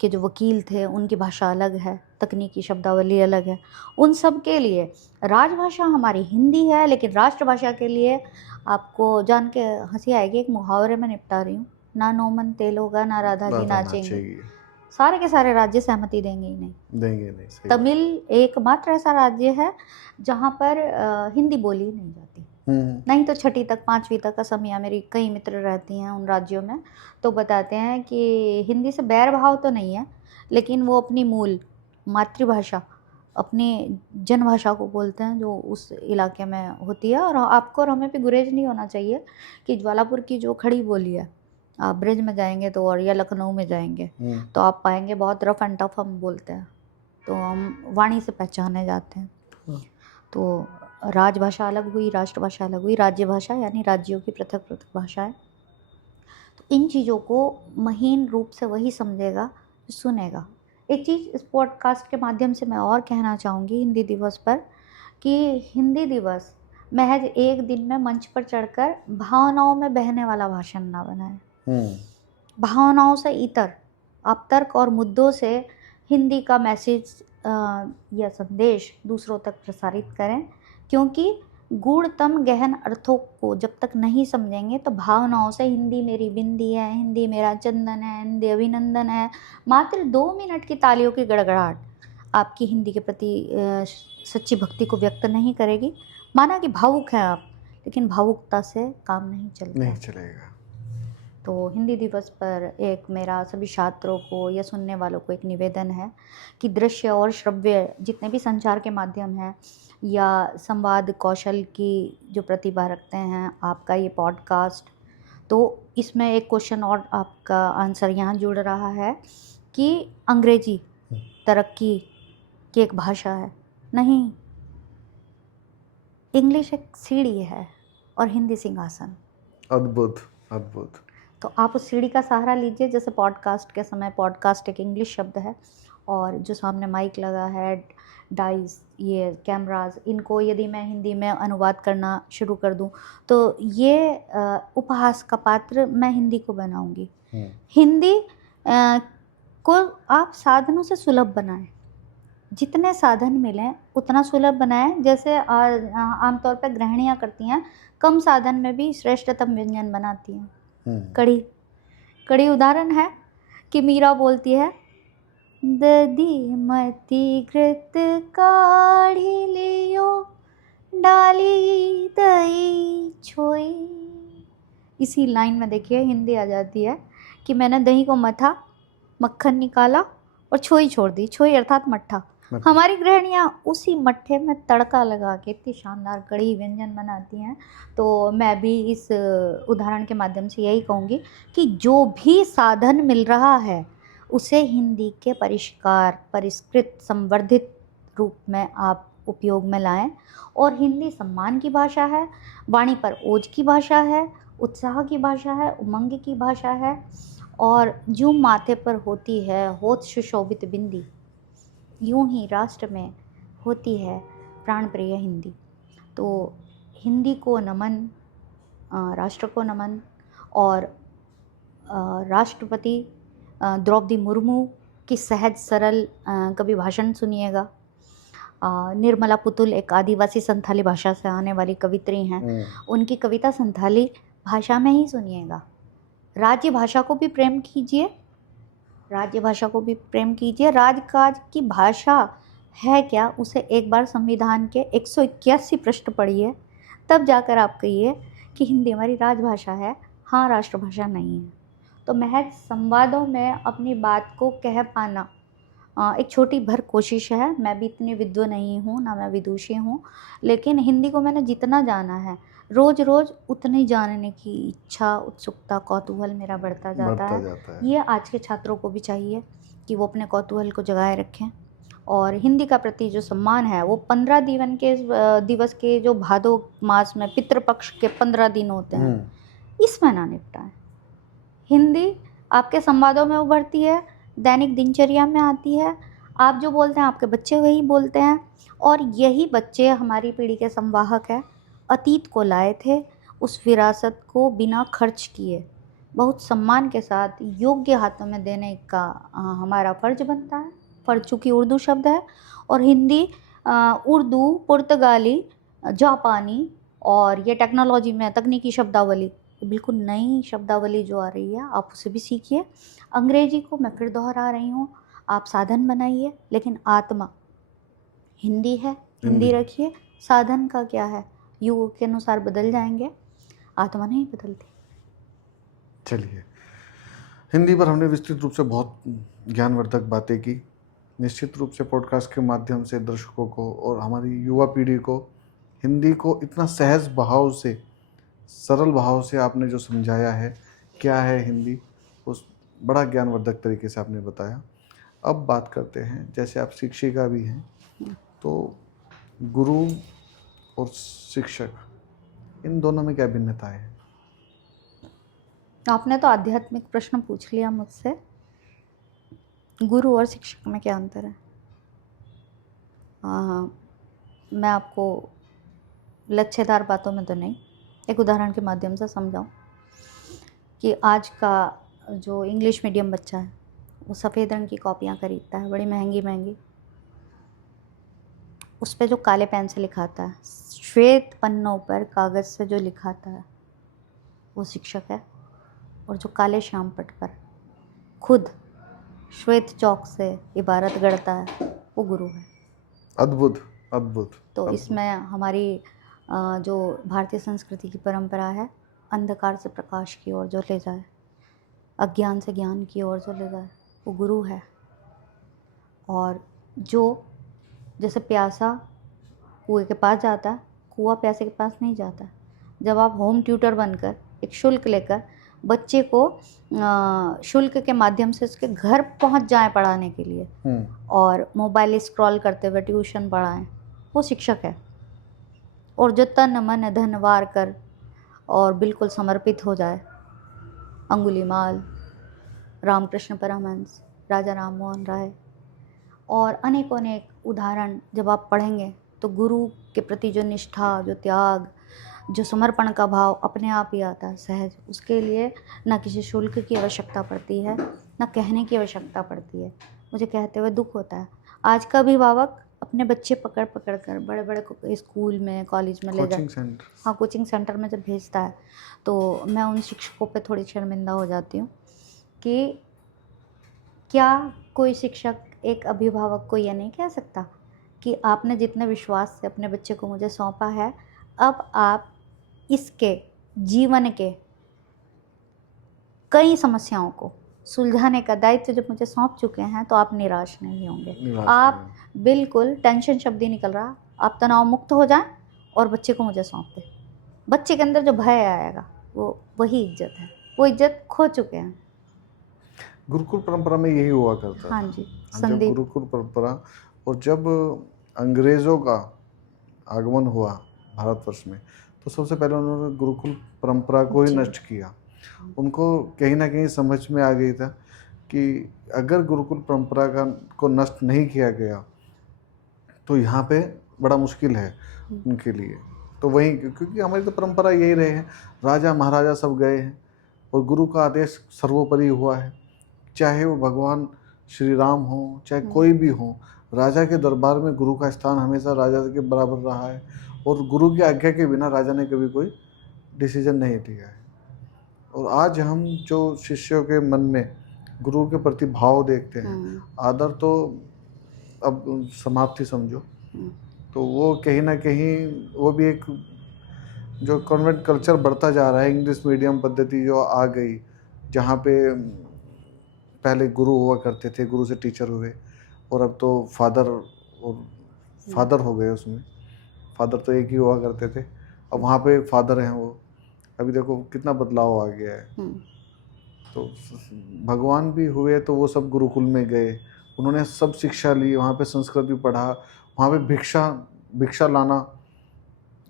के जो वकील थे, उनकी भाषा अलग है, तकनीकी शब्दावली अलग है। उन सब के लिए राजभाषा हमारी हिंदी है, लेकिन राष्ट्रभाषा के लिए आपको जान के हंसी आएगी, एक मुहावरे में निपटा रही हूँ, ना नोमन तेल होगा, ना राधा जी नाचेंगे। सारे के सारे राज्य सहमति देंगे ही नहीं। तमिल एकमात्र ऐसा राज्य है जहाँ पर हिंदी बोली नहीं जाती, नहीं तो 6ठी तक, 5वीं तक। असमिया, मेरी कई मित्र रहती हैं उन राज्यों में, तो बताते हैं कि हिंदी से बैर भाव तो नहीं है, लेकिन वो अपनी मूल मातृभाषा, अपनी जनभाषा को बोलते हैं जो उस इलाके में होती है। और आपको और हमें भी गुरेज नहीं होना चाहिए कि ज्वालापुर की जो खड़ी बोली है, आप ब्रिज में जाएंगे तो, और या लखनऊ में जाएंगे तो आप पाएंगे बहुत रफ एंड टफ हम बोलते हैं, तो हम वाणी से पहचाने जाते हैं। तो राजभाषा अलग हुई, राष्ट्रभाषा अलग हुई, राज्यभाषा यानी राज्यों की पृथक पृथक भाषाएं। तो इन चीज़ों को महीन रूप से वही समझेगा जो सुनेगा। एक चीज़ इस पॉडकास्ट के माध्यम से मैं और कहना चाहूँगी हिंदी दिवस पर, कि हिंदी दिवस महज एक दिन में मंच पर चढ़कर भावनाओं में बहने वाला भाषण ना बनाए। भावनाओं से इतर आप तर्क और मुद्दों से हिंदी का मैसेज या संदेश दूसरों तक प्रसारित करें, क्योंकि गूढ़तम गहन अर्थों को जब तक नहीं समझेंगे तो भावनाओं से हिंदी मेरी बिंदी है, हिंदी मेरा चंदन है, हिंदी अभिनंदन है, मात्र 2 मिनट की तालियों की गड़गड़ाहट आपकी हिंदी के प्रति सच्ची भक्ति को व्यक्त नहीं करेगी। माना कि भावुक हैं आप, लेकिन भावुकता से काम नहीं चलेगा। तो हिंदी दिवस पर एक मेरा सभी छात्रों को या सुनने वालों को एक निवेदन है कि दृश्य और श्रव्य जितने भी संचार के माध्यम हैं या संवाद कौशल की जो प्रतिभा रखते हैं, आपका ये पॉडकास्ट, तो इसमें एक क्वेश्चन और आपका आंसर यहाँ जुड़ रहा है कि अंग्रेजी तरक्की की एक भाषा है। नहीं, इंग्लिश एक सीढ़ी है और हिंदी सिंहासन। अद्भुत, अद्भुत। तो आप उस सीढ़ी का सहारा लीजिए। जैसे पॉडकास्ट के समय, पॉडकास्ट एक इंग्लिश शब्द है और जो सामने माइक लगा है, डाइस, ये कैमरास, इनको यदि मैं हिंदी में अनुवाद करना शुरू कर दूं तो ये उपहास का पात्र मैं हिंदी को बनाऊंगी। हिंदी को आप साधनों से सुलभ बनाएं, जितने साधन मिलें उतना सुलभ बनाएं। जैसे आमतौर पर गृहिणियाँ करती हैं, कम साधन में भी श्रेष्ठतम व्यंजन बनाती हैं। कड़ी उदाहरण है कि मीरा बोलती है, दधी मती घृत काढ़ी लियो, डाली दही छोई। इसी लाइन में देखिए हिंदी आ जाती है कि मैंने दही को मथा, मक्खन निकाला और छोई छोड़ दी। छोई अर्थात मट्ठा। हमारी गृहिणियाँ उसी मट्ठे में तड़का लगा के इतनी शानदार कड़ी व्यंजन बनाती हैं। तो मैं भी इस उदाहरण के माध्यम से यही कहूँगी कि जो भी साधन मिल रहा है उसे हिंदी के परिष्कार, परिष्कृत, संवर्धित रूप में आप उपयोग में लाएं। और हिंदी सम्मान की भाषा है, वाणी पर ओज की भाषा है, उत्साह की भाषा है, उमंग की भाषा है। और जो माथे पर होती है होत सुशोभित बिंदी, यूं ही राष्ट्र में होती है प्राण प्रिय हिंदी। तो हिंदी को नमन, राष्ट्र को नमन। और राष्ट्रपति द्रौपदी मुर्मू की सहज सरल कभी भाषण सुनिएगा। निर्मला पुतुल एक आदिवासी संथाली भाषा से आने वाली कवित्री हैं, उनकी कविता संथाली भाषा में ही सुनिएगा। राज्य भाषा को भी प्रेम कीजिए, राज्य भाषा को भी प्रेम कीजिए। राजकाज की भाषा है क्या, उसे एक बार संविधान के 181 पृष्ठ पढ़िए, तब जाकर आप कहिए कि हिंदी हमारी राजभाषा है, हाँ राष्ट्रभाषा नहीं है। तो महज संवादों में अपनी बात को कह पाना एक छोटी भर कोशिश है। मैं भी इतनी विद्वान नहीं हूँ, ना मैं विदुषी हूँ, लेकिन हिंदी को मैंने जितना जाना है, रोज़ रोज़ उतनी जानने की इच्छा, उत्सुकता, कौतूहल मेरा बढ़ता जाता है। ये आज के छात्रों को भी चाहिए कि वो अपने कौतूहल को जगाए रखें। और हिंदी का प्रति जो सम्मान है वो 15 दिवस के जो भादो मास में पितृपक्ष के 15 दिन होते हैं, इसमें ना निपटाएं। हिंदी आपके संवादों में उभरती है, दैनिक दिनचर्या में आती है। आप जो बोलते हैं आपके बच्चे वही बोलते हैं, और यही बच्चे हमारी पीढ़ी के संवाहक हैं। अतीत को लाए थे, उस विरासत को बिना खर्च किए बहुत सम्मान के साथ योग्य हाथों में देने का हमारा फ़र्ज बनता है। फ़र्ज चूँकि उर्दू शब्द है, और हिंदी उर्दू, पुर्तगाली, जापानी और ये टेक्नोलॉजी में तकनीकी शब्दावली, बिल्कुल नई शब्दावली जो आ रही है, आप उसे भी सीखिए। अंग्रेजी को मैं फिर दोहरा रही हूँ, आप साधन बनाइए, लेकिन आत्मा हिंदी है, हिंदी रखिए। साधन का क्या है, युग के अनुसार बदल जाएंगे, आत्मा नहीं बदलती। चलिए, हिंदी पर हमने विस्तृत रूप से बहुत ज्ञानवर्धक बातें की। निश्चित रूप से पॉडकास्ट के माध्यम से दर्शकों को और हमारी युवा पीढ़ी को हिंदी को इतना सहज भाव से, सरल भाव से आपने जो समझाया है क्या है हिंदी, उस बड़ा ज्ञानवर्धक तरीके से आपने बताया। अब बात करते हैं, जैसे आप शिक्षिका भी हैं, तो गुरु और शिक्षक, इन दोनों में क्या भिन्नताएं हैं? आपने तो आध्यात्मिक प्रश्न पूछ लिया मुझसे। गुरु और शिक्षक में क्या अंतर है? मैं आपको लच्छेदार बातों में तो नहीं, एक उदाहरण के माध्यम से समझाऊं कि आज का जो इंग्लिश मीडियम बच्चा है वो सफ़ेद रंग की कॉपियाँ खरीदता है, बड़ी महंगी महंगी। उस पर जो काले पेन से लिखाता है, श्वेत पन्नों पर कागज़ से जो लिखाता है, वो शिक्षक है। और जो काले श्याम पट पर खुद श्वेत चौक से इबारत गढ़ता है, वो गुरु है। अद्भुत, अद्भुत। तो इसमें हमारी जो भारतीय संस्कृति की परंपरा है, अंधकार से प्रकाश की ओर जो ले जाए, अज्ञान से ज्ञान की ओर जो ले जाए वो गुरु है। और जो जैसे प्यासा कुएं के पास जाता है, कुआं प्यासे के पास नहीं जाता। जब आप होम ट्यूटर बनकर एक शुल्क लेकर बच्चे को शुल्क के माध्यम से उसके घर पहुंच जाएं पढ़ाने के लिए और मोबाइल स्क्रॉल करते हुए ट्यूशन पढ़ाएं, वो शिक्षक है। और जो तन मन धन वार कर और बिल्कुल समर्पित हो जाए, अंगुलीमाल, रामकृष्ण परमहंस, राजा राम मोहन राय और अनेकों अनेक उदाहरण जब आप पढ़ेंगे तो गुरु के प्रति जो निष्ठा, जो त्याग, जो समर्पण का भाव अपने आप ही आता है सहज। उसके लिए ना किसी शुल्क की आवश्यकता पड़ती है, ना कहने की आवश्यकता पड़ती है। मुझे कहते हुए दुख होता है, आज का अभिभावक अपने बच्चे पकड़ पकड़ कर बड़े बड़े स्कूल में, कॉलेज में ले जाए, हाँ कोचिंग सेंटर में जब भेजता है, तो मैं उन शिक्षकों पे थोड़ी शर्मिंदा हो जाती हूँ कि क्या कोई शिक्षक एक अभिभावक को यह नहीं कह सकता कि आपने जितने विश्वास से अपने बच्चे को मुझे सौंपा है, अब आप इसके जीवन के कई समस्याओं को सुलझाने का दायित्व जब मुझे सौंप चुके हैं तो आप निराश नहीं होंगे। आप बिल्कुल, टेंशन शब्द ही निकल रहा, आप तनाव मुक्त हो जाएं और बच्चे को मुझे सौंप दें। बच्चे के अंदर जो भय आएगा वो वही इज्जत है, वो इज्जत खो चुके हैं। गुरुकुल परंपरा में यही हुआ करता था। हाँ जी, जब संदीप। गुरुकुल परंपरा और जब अंग्रेज़ों का आगमन हुआ भारतवर्ष में, तो सबसे पहले उन्होंने गुरुकुल परंपरा को ही जी। नष्ट किया। उनको कहीं ना कहीं समझ में आ गई था कि अगर गुरुकुल परंपरा को नष्ट नहीं किया गया तो यहाँ पे बड़ा मुश्किल है उनके लिए। तो वही, क्योंकि हमारी तो परंपरा यही रहे हैं, राजा महाराजा सब गए हैं और गुरु का आदेश सर्वोपरि हुआ है। चाहे वो भगवान श्री राम हो, चाहे कोई भी हो, राजा के दरबार में गुरु का स्थान हमेशा राजा के बराबर रहा है और गुरु की आज्ञा के बिना राजा ने कभी कोई डिसीजन नहीं लिया है। और आज हम जो शिष्यों के मन में गुरु के प्रति भाव देखते हैं, आदर तो अब समाप्ति समझो, तो वो कहीं ना कहीं वो भी एक जो कॉन्वेंट कल्चर बढ़ता जा रहा है, इंग्लिश मीडियम पद्धति जो आ गई, जहाँ पे पहले गुरु हुआ करते थे, गुरु से टीचर हुए और अब तो फादर हो गए। उसमें फादर तो एक ही हुआ करते थे, अब वहाँ पे फादर हैं वो। अभी देखो कितना बदलाव आ गया है। तो भगवान भी हुए तो वो सब गुरुकुल में गए, उन्होंने सब शिक्षा ली, वहाँ पे संस्कृत भी पढ़ा, वहाँ पे भिक्षा लाना,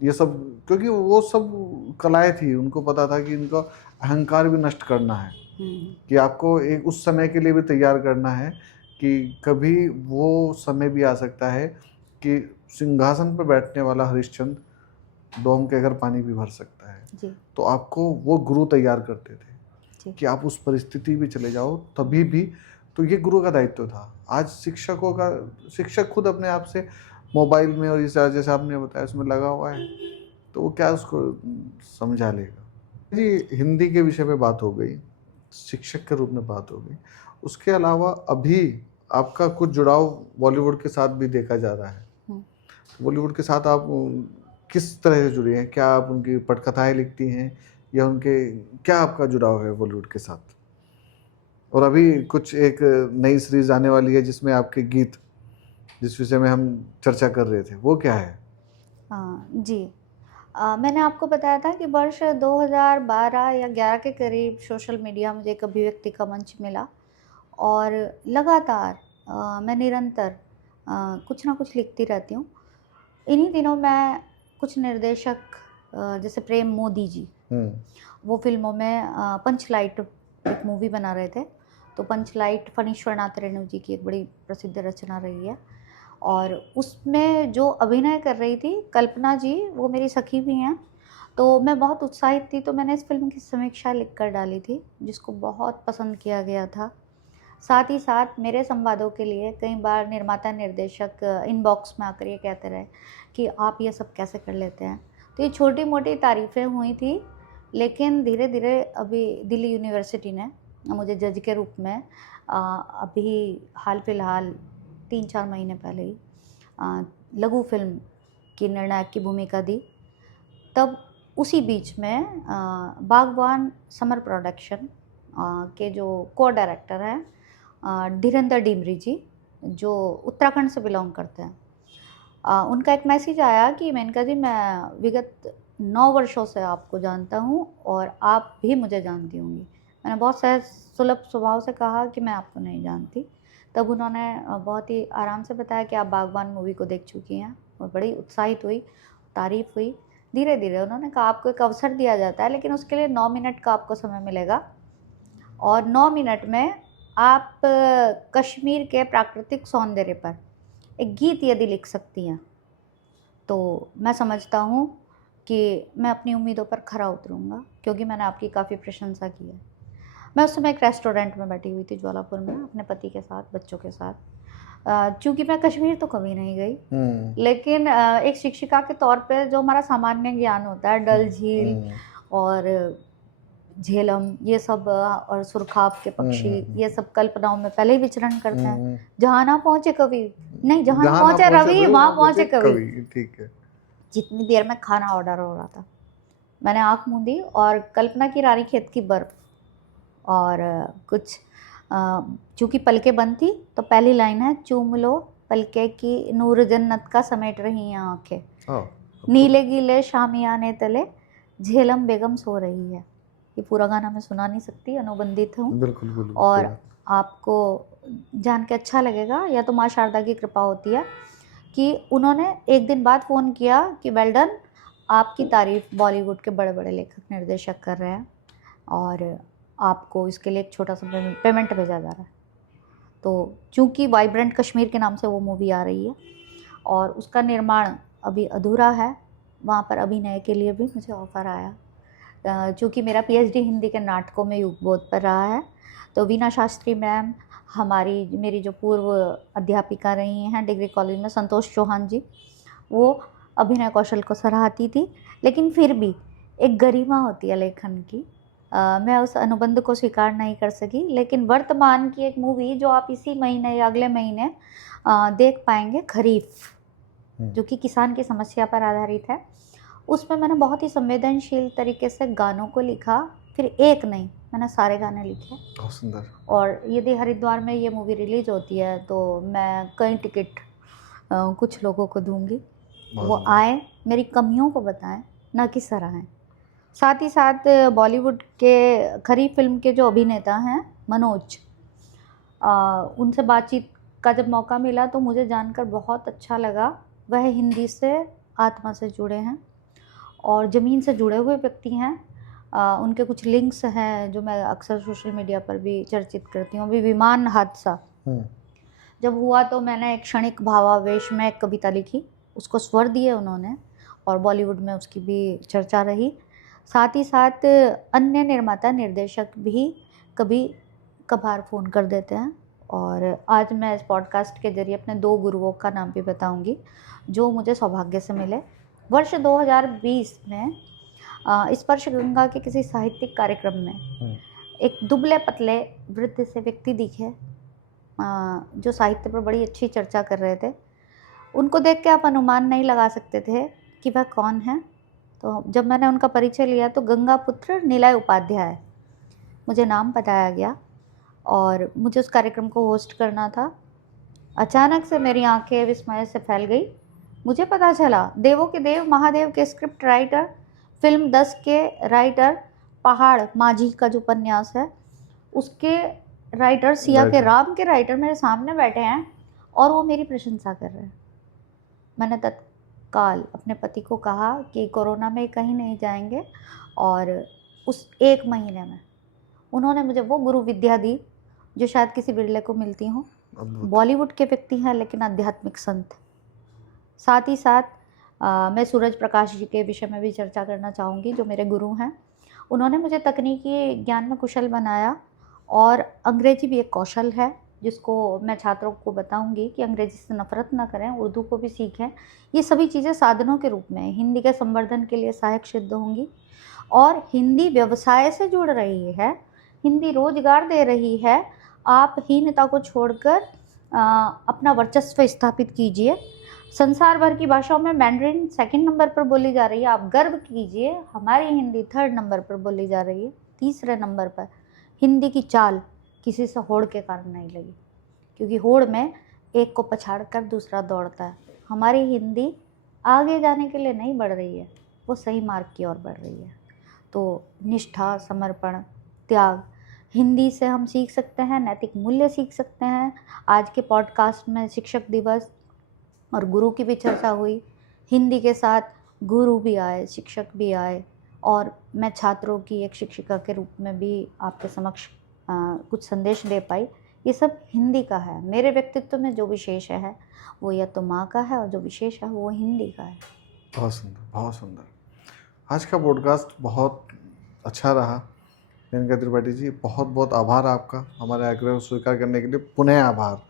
ये सब, क्योंकि वो सब कलाएं थी। उनको पता था कि इनका अहंकार भी नष्ट करना है, कि आपको एक उस समय के लिए भी तैयार करना है कि कभी वो समय भी आ सकता है कि सिंहासन पर बैठने वाला हरिश्चंद्र डोम के अगर पानी भी भर सकता है जी। तो आपको वो गुरु तैयार करते थे जी। कि आप उस परिस्थिति भी चले जाओ तभी भी। तो ये गुरु का दायित्व था। आज शिक्षक खुद अपने आप से मोबाइल में और इस जैसे आपने बताया उसमें लगा हुआ है, तो वो क्या उसको समझा लेगा जी। हिंदी के विषय में बात हो गई, शिक्षक के रूप में बात हो गई, उसके अलावा अभी आपका कुछ जुड़ाव बॉलीवुड के साथ भी देखा जा रहा है। बॉलीवुड के साथ आप किस तरह से जुड़े हैं? क्या आप उनकी पटकथाएं लिखती हैं या उनके क्या आपका जुड़ाव है बॉलीवुड के साथ? और अभी कुछ एक नई सीरीज आने वाली है जिसमें आपके गीत, जिस विषय में हम चर्चा कर रहे थे, वो क्या है? जी, मैंने आपको बताया था कि वर्ष 2012 या 11 के करीब सोशल मीडिया मुझे एक अभिव्यक्ति का मंच मिला और लगातार मैं निरंतर कुछ ना कुछ लिखती रहती हूँ। इन्हीं दिनों मैं कुछ निर्देशक जैसे प्रेम मोदी जी, वो फिल्मों में पंचलाइट एक मूवी बना रहे थे, तो पंचलाइट फणीश्वरनाथ रेणु जी की एक बड़ी प्रसिद्ध रचना रही है और उसमें जो अभिनय कर रही थी कल्पना जी, वो मेरी सखी भी हैं, तो मैं बहुत उत्साहित थी। तो मैंने इस फिल्म की समीक्षा लिख कर डाली थी जिसको बहुत पसंद किया गया था। साथ ही साथ मेरे संवादों के लिए कई बार निर्माता निर्देशक इनबॉक्स में आकर ये कहते रहे कि आप ये सब कैसे कर लेते हैं। तो ये छोटी मोटी तारीफ़ें हुई थी, लेकिन धीरे धीरे अभी दिल्ली यूनिवर्सिटी ने मुझे जज के रूप में अभी हाल फिलहाल 3-4 महीने पहले ही लघु फिल्म की निर्णायक की भूमिका दी। तब उसी बीच में बागवान समर प्रोडक्शन के जो को डायरेक्टर हैं धीरेंद्र डिमरी जी, जो उत्तराखंड से बिलोंग करते हैं। उनका एक मैसेज आया कि मेनका जी, मैं विगत 9 वर्षों से आपको जानता हूँ और आप भी मुझे जानती होंगी। मैंने बहुत सहज सुलभ स्वभाव से कहा कि मैं आपको नहीं जानती। तब उन्होंने बहुत ही आराम से बताया कि आप बागबान मूवी को देख चुकी हैं, और बड़ी उत्साहित हुई, तारीफ़ हुई। धीरे धीरे उन्होंने कहा आपको एक अवसर दिया जाता है, लेकिन उसके लिए 9 मिनट का आपको समय मिलेगा, और 9 मिनट में आप कश्मीर के प्राकृतिक सौंदर्य पर एक गीत यदि लिख सकती हैं तो मैं समझता हूँ कि मैं अपनी उम्मीदों पर खरा उतरूँगा, क्योंकि मैंने आपकी काफ़ी प्रशंसा की है। मैं उस समय एक रेस्टोरेंट में बैठी हुई थी ज्वालापुर में, अपने पति के साथ, बच्चों के साथ। चूँकि मैं कश्मीर तो कभी नहीं गई, लेकिन एक शिक्षिका के तौर पे जो हमारा सामान्य ज्ञान होता है, डल झील और झेलम, ये सब, और सुरखाब के पक्षी, ये सब कल्पनाओं में पहले ही विचरण करते हैं। जहाँ ना पहुँचे कवि, नहीं, जहाँ ना पहुँचे रवि वहाँ पहुँचे कवि। ठीक है। जितनी देर में खाना ऑर्डर हो रहा था, मैंने आँख मूंदी और कल्पना की रानी खेत की बर्फ, और कुछ चूँकि पलकें बंद थी तो पहली लाइन है, चूम लो पलके की नूर जन्नत का समेट रही हैं आँखें, नीले गीले शामियाने तले झेलम बेगम सो रही है। ये पूरा गाना मैं सुना नहीं सकती, अनुबंधित हूँ। बिल्कुल बिल्कुल। और आपको जान के अच्छा लगेगा, या तो माँ शारदा की कृपा होती है कि उन्होंने एक दिन बाद फ़ोन किया कि वेल डन, आपकी तारीफ़ बॉलीवुड के बड़े बड़े लेखक निर्देशक कर रहे हैं, और आपको इसके लिए एक छोटा सा पेमेंट भेजा जा रहा है। तो चूँकि वाइब्रेंट कश्मीर के नाम से वो मूवी आ रही है और उसका निर्माण अभी अधूरा है, वहाँ पर अभिनय के लिए भी मुझे ऑफ़र आया। चूँकि मेरा पीएचडी हिंदी के नाटकों में युगबोध पर रहा है, तो वीना शास्त्री मैम, मेरी जो पूर्व अध्यापिका रही हैं डिग्री कॉलेज में, संतोष चौहान जी, वो अभिनय कौशल को सराहती थी। लेकिन फिर भी एक गरिमा होती है लेखन की। मैं उस अनुबंध को स्वीकार नहीं कर सकी, लेकिन वर्तमान की एक मूवी जो आप इसी महीने या अगले महीने देख पाएंगे, खरीफ, जो कि किसान की समस्या पर आधारित है, उसमें मैंने बहुत ही संवेदनशील तरीके से गानों को लिखा। फिर एक नहीं, मैंने सारे गाने लिखे। बहुत सुंदर। और यदि हरिद्वार में ये मूवी रिलीज होती है तो मैं कई टिकट कुछ लोगों को दूंगी, वो आए, मेरी कमियों को बताएं, ना कि सराहें। साथ ही साथ बॉलीवुड के खरीफ फिल्म के जो अभिनेता हैं मनोज, उनसे बातचीत का जब मौका मिला तो मुझे जानकर बहुत अच्छा लगा। वह हिंदी से आत्मा से जुड़े हैं और ज़मीन से जुड़े हुए व्यक्ति हैं। उनके कुछ लिंक्स हैं जो मैं अक्सर सोशल मीडिया पर भी चर्चित करती हूँ। अभी विमान हादसा जब हुआ तो मैंने एक क्षणिक भावावेश में एक कविता लिखी, उसको स्वर दिए उन्होंने, और बॉलीवुड में उसकी भी चर्चा रही। साथ ही साथ अन्य निर्माता निर्देशक भी कभी कभार फ़ोन कर देते हैं। और आज मैं इस पॉडकास्ट के ज़रिए अपने 2 गुरुओं का नाम भी बताऊंगी जो मुझे सौभाग्य से मिले। वर्ष 2020 में स्पर्श गंगा के किसी साहित्यिक कार्यक्रम में एक दुबले पतले वृद्ध से व्यक्ति दिखे जो साहित्य पर बड़ी अच्छी चर्चा कर रहे थे। उनको देख के आप अनुमान नहीं लगा सकते थे कि वह कौन है। तो जब मैंने उनका परिचय लिया तो गंगा पुत्र निलय उपाध्याय मुझे नाम बताया गया, और मुझे उस कार्यक्रम को होस्ट करना था। अचानक से मेरी आंखें विस्मय से फैल गई। मुझे पता चला देवों के देव महादेव के स्क्रिप्ट राइटर, फिल्म 10 के राइटर, पहाड़ माझी का जो उपन्यास है उसके राइटर, सिया के राम के राइटर मेरे सामने बैठे हैं और वो मेरी प्रशंसा कर रहे हैं। मैंने तत्काल अपने पति को कहा कि कोरोना में कहीं नहीं जाएंगे, और उस 1 महीने में उन्होंने मुझे वो गुरु विद्या दी जो शायद किसी बिरले को मिलती हो। बॉलीवुड के व्यक्ति हैं लेकिन आध्यात्मिक संत। साथ ही साथ मैं सूरज प्रकाश जी के विषय में भी चर्चा करना चाहूँगी जो मेरे गुरु हैं। उन्होंने मुझे तकनीकी ज्ञान में कुशल बनाया, और अंग्रेजी भी एक कौशल है जिसको मैं छात्रों को बताऊंगी कि अंग्रेजी से नफरत ना करें, उर्दू को भी सीखें। ये सभी चीज़ें साधनों के रूप में हिंदी के संवर्धन के लिए सहायक सिद्ध होंगी, और हिंदी व्यवसाय से जुड़ रही है, हिंदी रोजगार दे रही है। आप हीनता को छोड़कर अपना वर्चस्व स्थापित कीजिए। संसार भर की भाषाओं में मैंड्रिन 2nd नंबर पर बोली जा रही है, आप गर्व कीजिए। हमारी हिंदी 3rd नंबर पर बोली जा रही है, 3रे नंबर पर हिंदी की चाल किसी से होड़ के कारण नहीं लगी, क्योंकि होड़ में एक को पछाड़ कर दूसरा दौड़ता है। हमारी हिंदी आगे जाने के लिए नहीं बढ़ रही है, वो सही मार्ग की ओर बढ़ रही है। तो निष्ठा, समर्पण, त्याग, हिंदी से हम सीख सकते हैं, नैतिक मूल्य सीख सकते हैं। आज के पॉडकास्ट में शिक्षक दिवस और गुरु की भी चर्चा हुई। हिंदी के साथ गुरु भी आए, शिक्षक भी आए, और मैं छात्रों की एक शिक्षिका के रूप में भी आपके समक्ष कुछ संदेश दे पाई। ये सब हिंदी का है। मेरे व्यक्तित्व में जो विशेष है वो या तो माँ का है, और जो विशेष है वो हिंदी का है। बहुत सुंदर, बहुत सुंदर। आज का पॉडकास्ट बहुत अच्छा रहा। मेनका त्रिपाठी जी, बहुत बहुत आभार आपका, हमारे आग्रह को स्वीकार करने के लिए पुनः आभार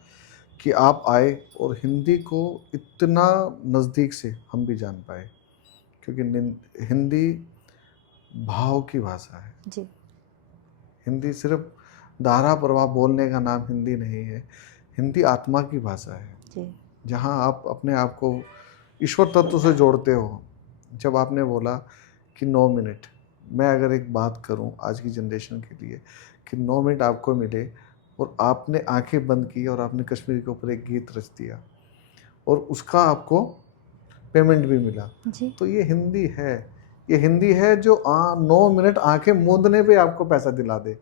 कि आप आए और हिंदी को इतना नज़दीक से हम भी जान पाए, क्योंकि हिंदी भाव की भाषा है जी। हिंदी सिर्फ धारा प्रवाह बोलने का नाम हिंदी नहीं है, हिंदी आत्मा की भाषा है जी। जहाँ आप अपने आप को ईश्वर तत्व से जोड़ते हो। जब आपने बोला कि 9 मिनट, मैं अगर एक बात करूं आज की जनरेशन के लिए कि 9 मिनट आपको मिले और आपने आंखें बंद की और आपने कश्मीर के ऊपर एक गीत रच दिया और उसका आपको पेमेंट भी मिला, जी। तो ये हिंदी है। ये हिंदी है जो 9 मिनट आंखें मूंदने पे आपको पैसा दिला दे।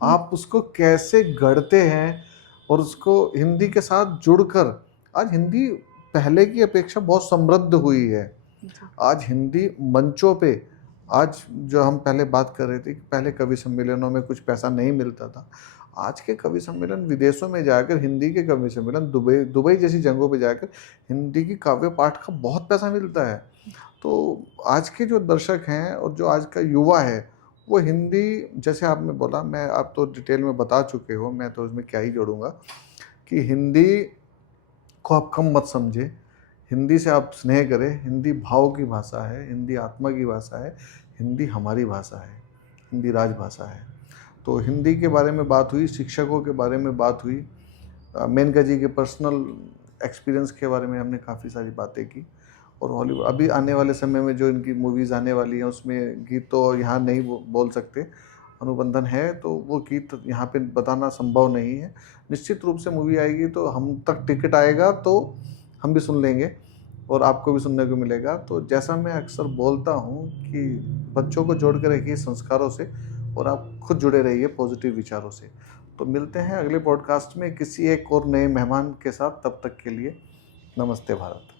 आप उसको कैसे गढ़ते हैं और उसको हिंदी के साथ जुड़कर, आज हिंदी पहले की अपेक्षा बहुत समृद्ध हुई है। आज हिंदी मंचों पे, आज जो हम पहले बात कर रहे थे कि पहले कवि सम्मेलनों में कुछ पैसा नहीं मिलता था, आज के कवि सम्मेलन विदेशों में जाकर, हिंदी के कवि सम्मेलन दुबई जैसी जगहों पे जाकर हिंदी की काव्य पाठ का बहुत पैसा मिलता है। तो आज के जो दर्शक हैं और जो आज का युवा है वो हिंदी, जैसे आपने बोला, मैं आप तो डिटेल में बता चुके हो, मैं तो उसमें क्या ही जोड़ूंगा कि हिंदी को आप कम मत समझे, हिंदी से आप स्नेह करें। हिंदी भाव की भाषा है, हिंदी आत्मा की भाषा है, हिंदी हमारी भाषा है, हिंदी राजभाषा है। तो हिंदी के बारे में बात हुई, शिक्षकों के बारे में बात हुई, मेनका जी के पर्सनल एक्सपीरियंस के बारे में हमने काफ़ी सारी बातें की। और हॉलीवुड अभी आने वाले समय में जो इनकी मूवीज़ आने वाली हैं उसमें गीत तो यहाँ नहीं बोल सकते, अनुबंधन है, तो वो गीत यहाँ पे बताना संभव नहीं है। निश्चित रूप से मूवी आएगी तो हम तक टिकट आएगा तो हम भी सुन लेंगे और आपको भी सुनने को मिलेगा। तो जैसा मैं अक्सर बोलता हूँ कि बच्चों को जोड़ कर रखिए संस्कारों से और आप खुद जुड़े रहिए पॉजिटिव विचारों से। तो मिलते हैं अगले पॉडकास्ट में किसी एक और नए मेहमान के साथ। तब तक के लिए नमस्ते भारत।